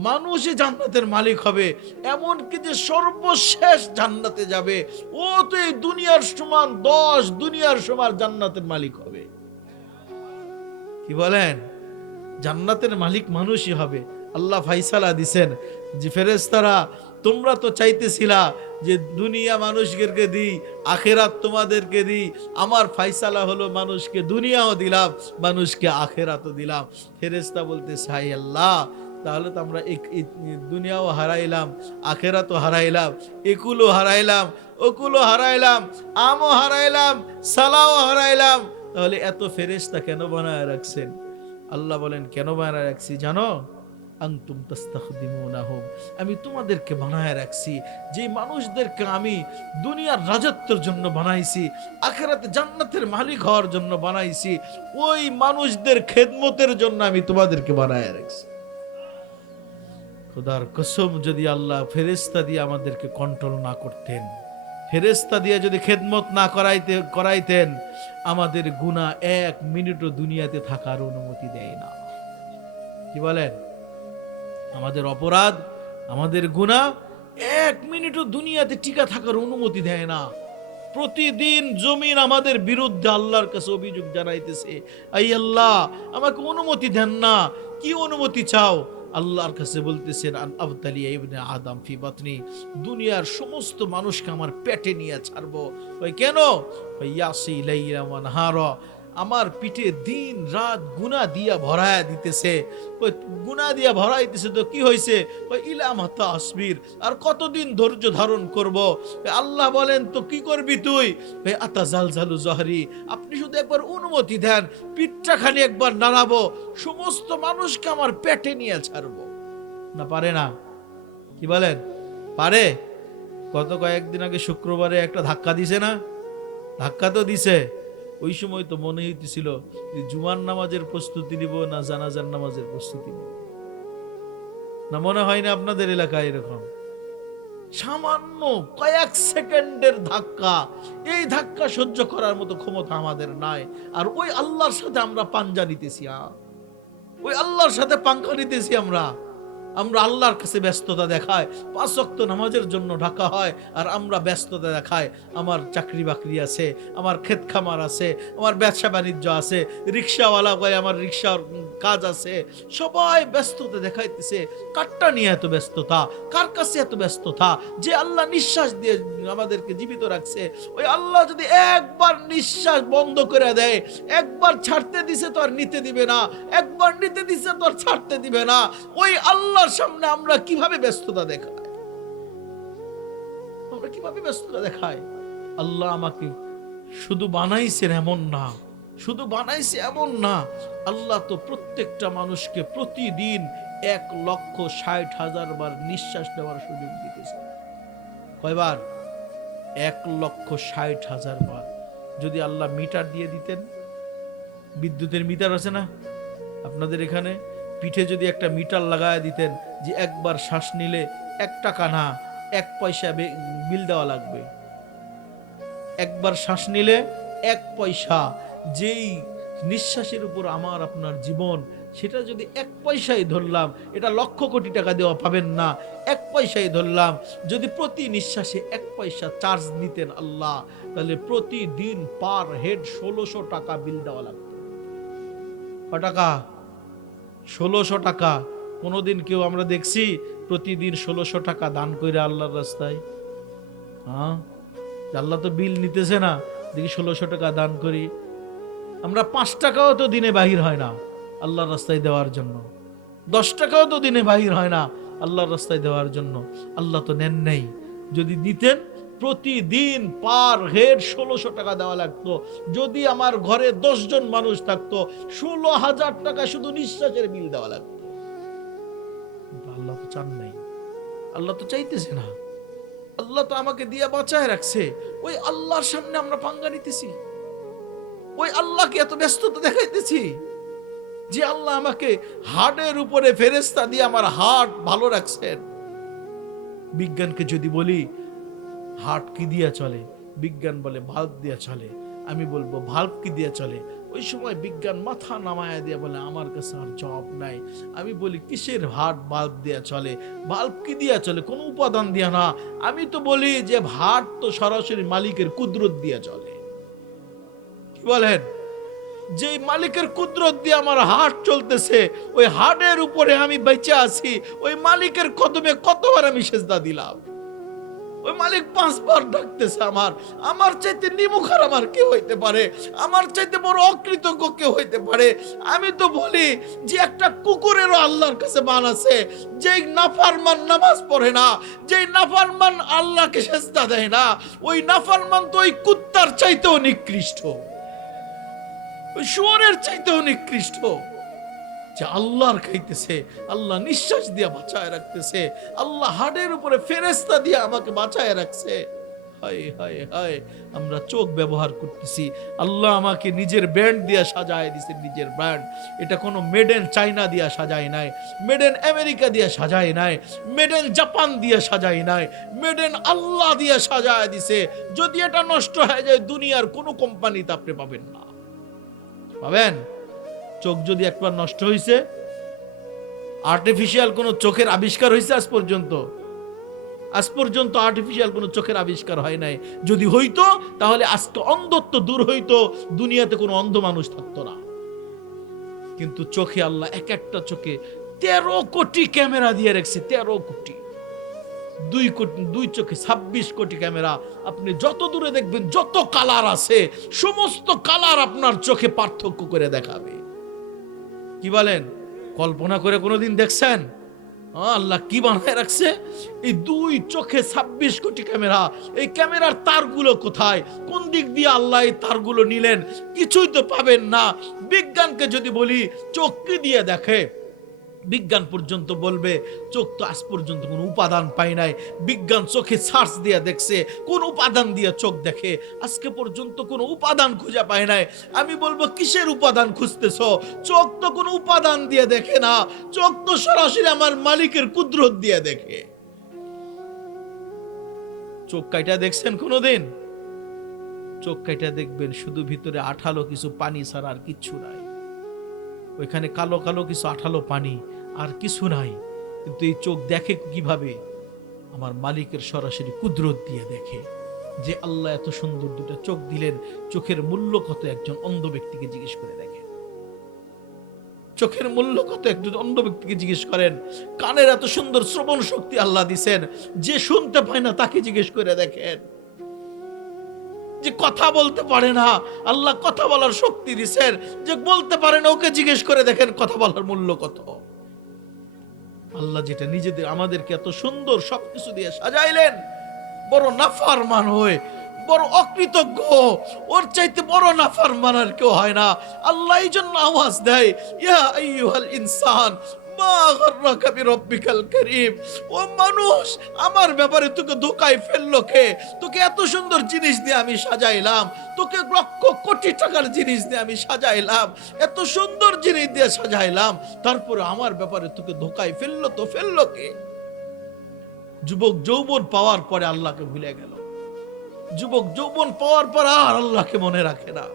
মানুষই জান্নাতের মালিক হবে, এমনকি যে সর্বশেষ জান্নাতে যাবে, ও তো এই দুনিয়ার সমান 10 দুনিয়ার সমান জান্নাতের মালিক হবে। কি বলেন? জান্নাতের মালিক মানুষই হবে। আল্লাহ ফাইসালা দিছেন যে ফেরেশতারা, তোমরা তো চাইতেছিলা যে দুনিয়া মানুষকে দিই, আখেরাত তোমাদেরকে দিই। আমার ফাইসালা হলো মানুষকে দুনিয়াও দিলাম, মানুষকে আখেরাতও দিলাম। ফেরেশতা বলতে চাই, আল্লাহ, তাহলে তো আমরা দুনিয়াও হারাইলাম, আখেরাতও হারাইলাম, একুলও হারাইলাম, ওকুলও হারাইলাম, আমও হারাইলাম, সালাও হারাইলাম। তাহলে এত ফেরেশতা কেন বানায় রাখছেন? আল্লাহ বলেন, কেন বানায় রাখছি জানো? আনতুম তাস্তাখদিমুনাহুম, আমি তোমাদেরকে বানায় রাখছি, যে মানুষদেরকে আমি দুনিয়ার রাজত্বের জন্য বানাইছি, আখিরাতে জান্নাতের মালিক হওয়ার জন্য বানাইছি, ওই মানুষদের খেদমতের জন্য আমি তোমাদেরকে বানায় রাখছি। খোদার কসম, যদি আল্লাহ ফেরেশতা দিয়ে আমাদেরকে কন্ট্রোল না করতেন, ফেরেশতা দিয়ে যদি খেদমত না করাইতেন, আমাদের গুনাহ 1 মিনিটও দুনিয়াতে থাকার অনুমতি দেয় না। কি বলেন? আমাদের অপরাধ, আমাদের গুনাহ 1 মিনিটও দুনিয়াতে টিকা থাকার অনুমতি দেয় না। প্রতিদিন জমিন আমাদের বিরুদ্ধে আল্লাহর কাছে অভিযোগ জানাইতেছে, আই আল্লাহ, আমাকে অনুমতি দেন না। কি অনুমতি চাও? আল্লাহর কাছে বলতেছেন, আবতালিয়া ইবনে আদম ফি বাতনি, দুনিয়ার সমস্ত মানুষকে আমার পেটে নিয়ে ছাড়বো। ওই কেন? ইয়াসি লাইলা ওয়া নাহারা, আমার পিঠে দিন রাত গুনাহ দিয়া ভরায়া দিতেছে। ওই গুনাহ দিয়া ভরাইতেছে, তো কি হয়েছে? ওই ইলা মাতা আসবির, আর কতদিন ধৈর্য ধারণ করব? আল্লাহ বলেন, তো কি করবি তুই? আতা জালজালু জহরি, আপনি শুধু একবার অনুমতি দেন, পিঠটা খালি একবার নাড়াবো, সমস্ত মানুষকে আমার পেটে নিয়ে ছাড়বো। না পারে না? কি বলেন? পারে? গত কয়েকদিন আগে শুক্রবারে একটা ধাক্কা দিছে না? ধাক্কা তো দিছে। ওই সময় তো মনে হইতেছিল যে জুমার নামাজের প্রস্তুতি নিব না জানাজার নামাজের প্রস্তুতি নিব। না মনে হয় না আপনাদের এলাকায় এরকম? সামান্য কয়েক সেকেন্ডের ধাক্কা, এই ধাক্কা সহ্য করার মতো ক্ষমতা আমাদের নাই। আর ওই আল্লাহর সাথে আমরা পাঞ্জা নিতেছি, ওই আল্লাহর সাথে পাঙ্খা নিতেছি। আমরা আল্লাহর কাছে ব্যস্ততা দেখায়, 5 ওয়াক্ত নামাজের জন্য ঢাকা হয়, আর আমরা ব্যস্ততা দেখায় আমার চাকরি বাকরি আছে, আমার ক্ষেত খামার আছে, আমার ব্যবসা বাণিজ্য আছে, রিক্সাওয়ালা কয় আমার রিক্সার কাজ আছে। সবাই ব্যস্ততা দেখাইতেছে। কারটা নিয়ে এত ব্যস্ততা? কার কাছে এত ব্যস্ততা? যে আল্লাহ নিঃশ্বাস দিয়ে আমাদেরকে জীবিত রাখছে, ওই আল্লাহ যদি একবার নিঃশ্বাস বন্ধ করে দেয়, একবার ছাড়তে দিছে তো আর নিতে দিবে না, একবার নিতে দিছে তো আর ছাড়তে দিবে না। ওই আল্লাহ সামনে আমরা কিভাবে ব্যস্ততা দেখাই? আমরা কিভাবে ব্যস্ততা দেখাই? আল্লাহ আমাকে শুধু বানাইছেন এমন না, শুধু বানাইছে এমন না, আল্লাহ তো প্রত্যেকটা মানুষকে প্রতিদিন 1,60,000 বার নিঃশ্বাস নেওয়ার সুযোগ দিতেছে। কয়বার? 1,60,000 বার। যদি আল্লাহ মিটার দিয়ে দিতেন, বিদ্যুতের মিটার আছে না আপনাদের এখানে, পিঠে যদি একটা মিটার লাগায় দিতেন যে একবার শ্বাস নিলে 1 টাকা না 1 পয়সা বিল দেওয়া লাগবে, একবার শ্বাস নিলে 1 পয়সা, যেই নিঃশ্বাসের উপর আমার আপনার জীবন, সেটা যদি 1 পয়সাই ধরলাম, এটা লক্ষ কোটি টাকা দেওয়া পাবেন না, 1 পয়সাই ধরলাম, যদি প্রতি নিঃশ্বাসে 1 পয়সা চার্জ নিতেন আল্লাহ, তাহলে প্রতিদিন পার হেড 1600 টাকা বিল দেওয়া লাগতো। কত টাকা? 1600 টাকা। কোনোদিন কেউ আমরা দেখছি প্রতিদিন 1600 টাকা দান করে আল্লাহর রাস্তায়? আল্লাহ তো বিল নিতেছে না, দেখি 1600 টাকা দান করি। আমরা 5 টাকাও তো দিনে বাহির হয় না আল্লাহর রাস্তায় দেওয়ার জন্য, 10 টাকাও তো দিনে বাহির হয় না আল্লাহর রাস্তায় দেওয়ার জন্য। আল্লাহ তো নেন নাই। যদি দিতেন প্রতিদিন পার হেড 1600 টাকা দেওয়া লাগতো। যদি আমার ঘরে 10 জন মানুষ থাকতো, 16,000 টাকা শুধু নিঃশ্বাসের বিল দেওয়া লাগতো। আল্লাহ তো চান নাই, আল্লাহ তো চাইতেছে না। আল্লাহ তো আমাকে দিয়ে বাঁচায় রাখছে। ওই আল্লাহর সামনে আমরা পাঙ্গা নিতেছি, ওই আল্লাহকে এত ব্যস্ততা দেখাইতেছি যে আল্লাহ আমাকে হার্টের উপরে ফেরেশতা দিয়ে আমার হার্ট ভালো রাখছেন। বিজ্ঞানকে যদি বলি হার্ট কি দিয়া চলে, বিজ্ঞান বলে ভাল্ব দিয়া চলে। আমি বলবো ভাল্ব কি দিয়া চলে, ওই সময় বিজ্ঞান মাথা নামায়া দিয়ে বলে আমার কাছে আর জবাব নাই। আমি বলি কিসের হার্ট বাল্ব দিয়া চলে, বাল্ব কি দিয়া চলে, কোনো উপাদান দিয়া না। আমি তো বলি যে হার্ট তো সরাসরি মালিকের কুদরত দিয়া চলে। কি বলেন? যে মালিকের কুদরত দিয়ে আমার হার্ট চলতেছে, ওই হার্টের উপরে আমি বেঁচে আছি। ওই মালিকের কদমে কতবার আমি সেজদা দিলাম। ওই মালিক 5 বার ডাকতেছে। আমার চাইতে নিমুখার আমার কে হইতে পারে? আমার চাইতে বড় অকৃতজ্ঞ কে হইতে পারে? আমি তো বলি যে একটা কুকুরেরও আল্লাহর কাছে মান আছে, যেই নাফরমান নামাজ পড়ে না, যেই নাফরমান আল্লাহকে সেজদা দেয় না, ওই নাফরমান তো ওই কুত্তার চাইতেও নিকৃষ্ট, ওই শুয়োরের চাইতেও নিকৃষ্ট। যে আল্লাহর খাইতেছে, আল্লাহ নিঃশ্বাস দিয়ে বাঁচায় রাখতেছে, আল্লাহ হাড়ের উপরে ফেরেশতা দিয়ে আমাকে বাঁচায় রাখছে। হায় হায় হায়, আমরা চোখ ব্যবহার করতেছি। আল্লাহ আমাকে নিজের ব্র্যান্ড দিয়ে সাজায় দিছে, নিজের ব্র্যান্ড। এটা কোনো মেড ইন চাইনা দিয়ে সাজায় নাই, মেড ইন আমেরিকা দিয়ে সাজায় নাই, মেড ইন জাপান দিয়ে সাজায় নাই, মেড ইন আল্লাহ দিয়ে সাজায় দিছে। যদি এটা নষ্ট হয়ে যায়, দুনিয়ার কোনো কোম্পানিতে আপনি পাবেন না। পাবেন? চোখ যদি একবার নষ্ট হয়েছে, আর্টিফিশিয়াল কোন চোখের আবিষ্কার হয়েছে আজ পর্যন্ত আর্টিফিশিয়াল কোন চোখের আবিষ্কার হয় নাই। যদি হইতো তাহলে আজকে অন্ধত্ব দূর হইতো, দুনিয়াতে কোনো অন্ধ মানুষ থাকতো না। কিন্তু চোখে আল্লাহ এক একটা চোখে 13 কোটি ক্যামেরা দিয়ে রাখছে। 13 কোটি, 2 চোখে 26 কোটি ক্যামেরা। আপনি যত দূরে দেখবেন, যত কালার আছে, সমস্ত কালার আপনার চোখে পার্থক্য করে দেখাবে। কি বলেন? কল্পনা করে কোনোদিন দেখছেন আল্লাহ কি বানায় রাখছে? এই 2 চোখে 26 কোটি ক্যামেরা। এই ক্যামেরার তারগুলো কোথায়, কোন দিক দিয়ে আল্লাহ এই তারগুলো নিলেন? কিছুই তো পাবেন না। বিজ্ঞানকে যদি বলি চোখ কি দিয়ে দেখে, বিজ্ঞান পর্যন্ত বলবে চোখ তো আজ পর্যন্ত কোনো উপাদান পায় নাই। বিজ্ঞান চোখে সার্চ দিয়ে দেখছে কোন উপাদান দিয়ে চোখ দেখে, আজকে পর্যন্ত কোনো উপাদান খুঁজে পায় নাই। আমি বলবো কিসের উপাদান খুঁজতেছ? চোখ তো কোনো উপাদান দিয়ে দেখে না, চোখ তো সরাসরি আমার মালিকের কুদরত দিয়ে দেখে। চোখ কাইটা দেখছেন কোনোদিন? চোখ কাইটা দেখবেন শুধু ভিতরে আঠালো কিছু পানি ছাড়া আর কিচ্ছু নাই। ওইখানে কালো কালো কিছু আঠালো পানি, আর কিছু নাই। কিন্তু এই চোখ দেখে কিভাবে? আমার মালিকের সরাসরি কুদরত দিয়ে দেখে। যে আল্লাহ এত সুন্দর দুটো চোখ দিলেন, চোখের মূল্য কত একজন অন্ধ ব্যক্তিকে জিজ্ঞেস করে দেখেন। চোখের মূল্য কত একজন অন্ধ ব্যক্তিকে জিজ্ঞেস করেন। কানের এত সুন্দর শ্রবণ শক্তি আল্লাহ দিছেন, যে শুনতে পায় না তাকে জিজ্ঞেস করে দেখেন। যে কথা বলতে পারে না, আল্লাহ কথা বলার শক্তি দিছেন, যে বলতে পারে না ওকে জিজ্ঞেস করে দেখেন কথা বলার মূল্য কত। আল্লাহ যেটা নিজেদের আমাদেরকে এত সুন্দর সবকিছু দিয়ে সাজাইলেন, বড় নাফরমান হয়ে বড় অকৃতজ্ঞ, ওর চাইতে বড় নাফরমান আর কেউ হয় না। আল্লাহ এই জন্য আওয়াজ দেয়, ইয়া আইয়ুহাল ইনসান মা গাররাকা বিরব্বিকাল কারীম। ও মানুষ, আমার ব্যাপারে তোকে ধোঁকায় ফেললো কে? তোকে এত সুন্দর জিনিস দিয়ে আমি সাজাইলাম, তোকে লক্ষ কোটি টাকার জিনিস দিয়ে আমি সাজাইলাম, এত সুন্দর জিনিস দিয়ে সাজাইলাম, তারপরে আমার ব্যাপারে তোকে ধোঁকায় ফেললো তো ফেললো কে? যুবক যৌবন পাওয়ার পরে আল্লাহকে ভুলে গেল। যুবক যৌবন পাওয়ার পর আর আল্লাহকে মনে রাখে না।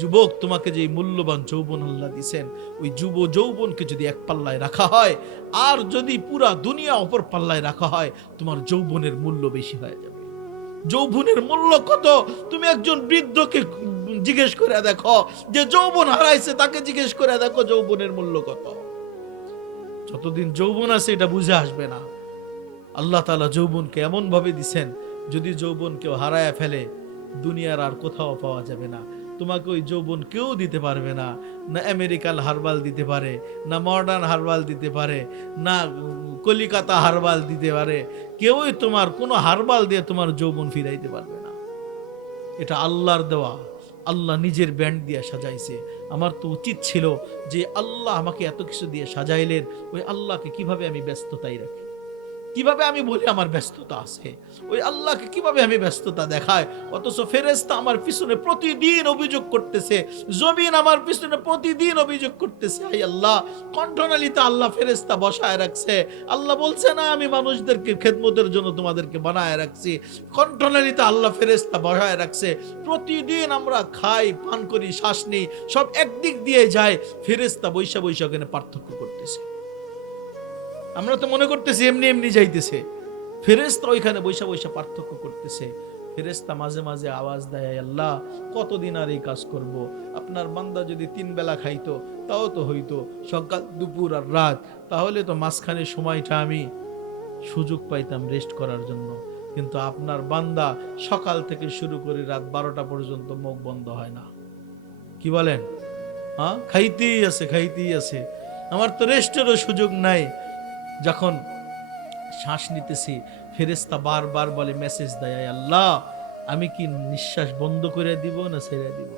যুবক, তোমাকে যে মূল্যবান যৌবন আল্লাহ দিছেন, ওই যৌবনকে যদি এক পাল্লায় রাখা হয়, আর যদি পুরা দুনিয়া অপর পাল্লায় রাখা হয়, তোমার যৌবনের মূল্য বেশি হয়ে যাবে। যৌবনের মূল্য কত তুমি একজন বৃদ্ধকে জিজ্ঞেস করে দেখো, যে যৌবন হারাইছে তাকে জিজ্ঞেস করে দেখো যৌবনের মূল্য কত। যতদিন যৌবন আছে এটা বুঝে আসবে না। আল্লাহ তাআলা যৌবনকে এমন ভাবে দিছেন, যদি যৌবন কেউ হারায় ফেলে দুনিয়ার আর কোথাও পাওয়া যাবে না। তোমাকে ওই যৌবন কেউ দিতে পারবে না, না আমেরিকান হার্বাল দিতে পারে, না মডার্ন হার্বাল দিতে পারে, না কলিকাতা হার্বাল দিতে পারে। কেউই তোমার কোনো হার্বাল দিয়ে তোমার যৌবন ফিরাইতে পারবে না। এটা আল্লাহর দেওয়া, আল্লাহ নিজের ব্যান্ড দিয়ে সাজাইছে। আমার তো উচিত ছিল যে আল্লাহ আমাকে এত কিছু দিয়ে সাজাইলেন, ওই আল্লাহকে কিভাবে আমি ব্যস্ততাই রাখি, কিভাবে আমি বলি আমার ব্যস্ততা আছে, ওই আল্লাহকে কিভাবে আমি ব্যস্ততা দেখাই। অথচ ফেরেশতা আমার পিছনে প্রতিদিন অভিযোগ করতেছে, জমিন আমার পিছনে প্রতিদিন অভিযোগ করতেছে। আই আল্লাহ, কণ্ঠনালীতে আল্লাহ ফেরেশতা বসায় রাখছে। আল্লাহ বলছে না আমি মানুষদেরকে খেদমতের জন্য তোমাদেরকে বানায় রাখছি, কণ্ঠনালীতে আল্লাহ ফেরেশতা বসায় রাখছে। প্রতিদিন আমরা খাই, পান করি, শ্বাস নিই, সব একদিক দিয়ে যায়, ফেরেশতা বৈশা বৈশা ওখানে পার্থক্য করতেছে। আমরা তো মনে করতেছি এমনি এমনি যাইতেছে, ফেরেশতা ওইখানে বৈশা বৈশা পার্থক্য করতেছে। ফেরেশতা মাঝে মাঝে আওয়াজ দেয়, আল্লাহ কতদিন আর এই কাজ করব? আপনার বান্দা যদি 3 বেলা খাইতো তাও তো হইতো, সকাল দুপুর আর রাত, তাহলে তো মাঝখানে সময়টা আমি সুযোগ পাইতাম রেস্ট করার জন্য। কিন্তু আপনার বান্দা সকাল থেকে শুরু করে রাত 12টা পর্যন্ত মুখ বন্ধ হয় না। কি বলেন? হ্যাঁ, খাইতেই আছে, খাইতেই আছে, আমার তো রেস্টেরও সুযোগ নাই। যখন শ্বাস নিতেছি, ফেরেশতা বারবার বলে, মেসেজ দেয়, আল্লাহ আমি কি নিঃশ্বাস বন্ধ করে দিব না ছেড়ে দিব?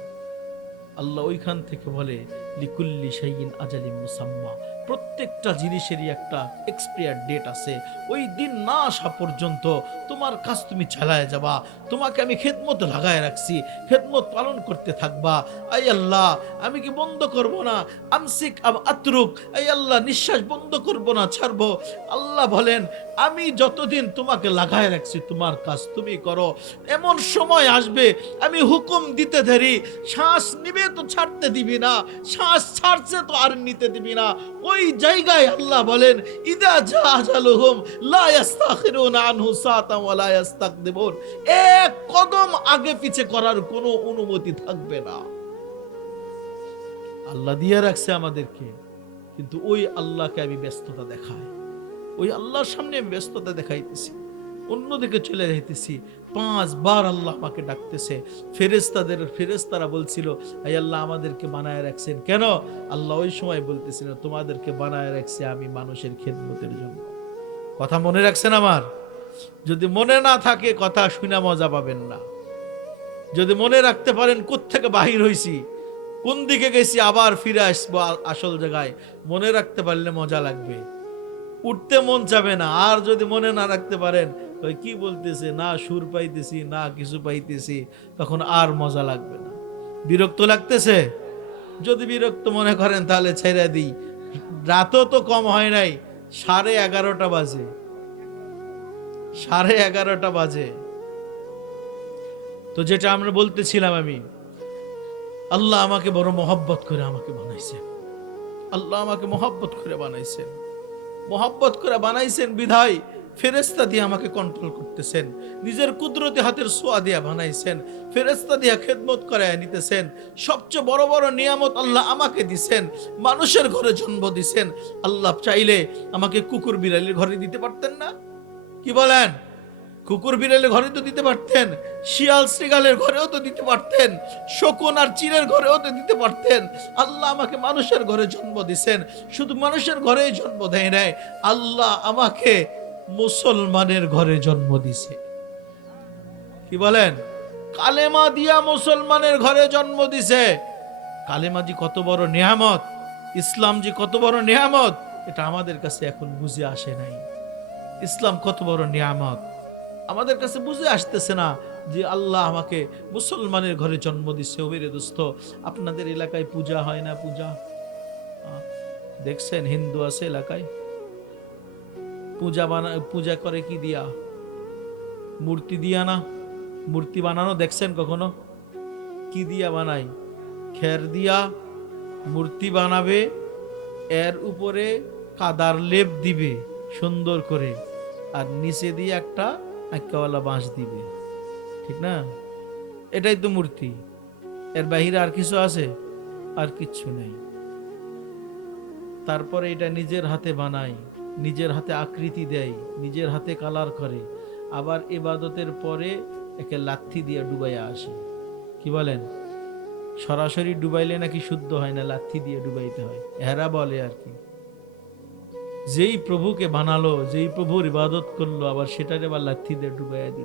আল্লাহ ওইখান থেকে বলে, লিকুল্লি শাইইন আজালিম মুসাম্মা, প্রত্যেকটা জিনিসেরই একটা এক্সপায়ার ডেট আছে। ওই দিন না আসা পর্যন্ত তোমার কাজ তুমি চালায় যাবা, তোমাকে আমি খেদমত লাগায় রাখছি, খেদমত পালন করতে থাকবা। আই আল্লাহ, আমি কি বন্ধ করব না? আমসিক আম আতরুক, আই আল্লাহ নিঃশ্বাস বন্ধ করব না, ছাড়বো? আল্লাহ বলেন, আমি যতদিন তোমাকে লাগায় রাখছি তোমার কাজ তুমি করো। এমন সময় আসবে আমি হুকুম দিতে দেরি, শ্বাস নিবে তো ছাড়তে দিবি না, শ্বাস ছাড়ছে তো আর নিতে দিবি না। ওই জায়গায় আল্লাহ বলেন, ইদা জা আজালুহুম লা ইস্তাখিরুনা আনহু সাআতান ওয়া লা ইস্তাকদিমুন, এক কদম আগে পিছে করার কোনো অনুমতি থাকবে না। আল্লাহ দিয়ে রাখছে আমাদেরকে, কিন্তু ওই আল্লাহকে আমি ব্যস্ততা দেখাই, ওই আল্লাহর সামনে আমি ব্যস্ততা দেখাইতেছি, অন্যদিকে চলে যাইতেছি। 5 বার আল্লাহ আমাকে ডাকতেছে। ফেরেশতারা বলছিল, আই আল্লাহ আমাদেরকে বানায় রাখছেন কেন? আল্লাহ ওই সময় বলতেছিল, তোমাদেরকে বানায় রাখছে আমি মানুষের খেদমতের জন্য। কথা মনে রাখছেন আমার? যদি মনে না থাকে কথা শুনে মজা পাবেন না। যদি মনে রাখতে পারেন কোত্থেকে বাহির হইছি, কোন দিকে গেছি, আবার ফিরে আসবো আসল জায়গায়। মনে রাখতে পারলে মজা লাগবে, উঠতে মন চাবে না। আর যদি মনে না রাখতে পারেন, ওই কি বলতেছে, না সুর পাইতেছি না কিছু পাইতেছি, তখন আর মজা লাগবে না। বিরক্ত লাগতেছে, যদি বিরক্ত মনে করেন তাহলে ছেড়ে দিই। রাতও তো কম হয় নাই, 11:30 বাজে, 11:30 বাজে। তো যেটা আমরা বলতেছিলাম, আমি আল্লাহ আমাকে বড় মহব্বত করে আমাকে বানাইছেন। আল্লাহ আমাকে মহব্বত করে বানাইছেন, মহব্বত করে বানাইছেন বিধায় ফেরেশতা দিয়ে আমাকে কন্ট্রোল করতেছেন। নিজের কুদরতি হাতের ছোঁয়া দিয়া বানাইছেন, ফেরেশতা দিয়া খেদমত করায় নিতেছেন। সবচেয়ে বড় বড় নিয়ামত আল্লাহ আমাকে দিছেন, মানুষের ঘরে জন্ম দিছেন। আল্লাহ চাইলে আমাকে কুকুর বিড়ালির ঘরে দিতে পারতেন না? কি বলেন? কুকুর বিড়ালের ঘরে তো দিতে পারতেন, শিয়াল শ্রীগালের ঘরেও তো দিতে পারতেন, শকুন আর চিলের ঘরেও তো দিতে পারতেন। আল্লাহ আমাকে মানুষের ঘরে জন্ম দিছেন। শুধু মানুষের ঘরেই জন্ম দেয় নাই, আল্লাহ আমাকে মুসলমানের ঘরে জন্ম দিছে। কি বলেন? কালেমা দিয়া মুসলমানের ঘরে জন্ম দিছে। কালেমা জি কত বড় নিয়ামত, ইসলাম জি কত বড় নিয়ামত, এটা আমাদের কাছে এখন বুঝে আসে নাই। ইসলাম কত বড় নিয়ামত আমাদের কাছে বুঝে আসতেছে না, যে আল্লাহ আমাকে মুসলমানের ঘরে জন্ম দিচ্ছে। ওরে দোস্ত, আপনাদের এলাকায় পূজা হয় না? পূজা দেখছেন, হিন্দু আছে এলাকায়, পূজা করে কি দিয়া? মূর্তি দিয়া না? মূর্তি বানানো দেখছেন কখনো? কি দিয়া বানাই? খের দিয়া মূর্তি বানাবে, এর উপরে কাদার লেপ দিবে সুন্দর করে, আর নিচে দিয়ে একটা আক্কাওয়ালা বাঁশ দিবে, ঠিক না? এটাই তো মূর্তি। এর বাহিরে আর কিছু আছে? আর কিচ্ছু নেই। তারপরে এটা নিজের হাতে বানায়, নিজের হাতে আকৃতি দেয়, নিজের হাতে কালার করে, আবার ইবাদতের পরে একে লাথি দিয়ে ডুবাইয়া আসে। কি বলেন? সরাসরি ডুবাইলে নাকি শুদ্ধ হয় না, লাথি দিয়ে ডুবাইতে হয়, এরা বলে আর কি। যেই প্রভুকে বানালো, যেই প্রভুর ইবাদত করলো, আবার সেটারে আবার লাথি দিয়ে ডুবাইয়া দিল।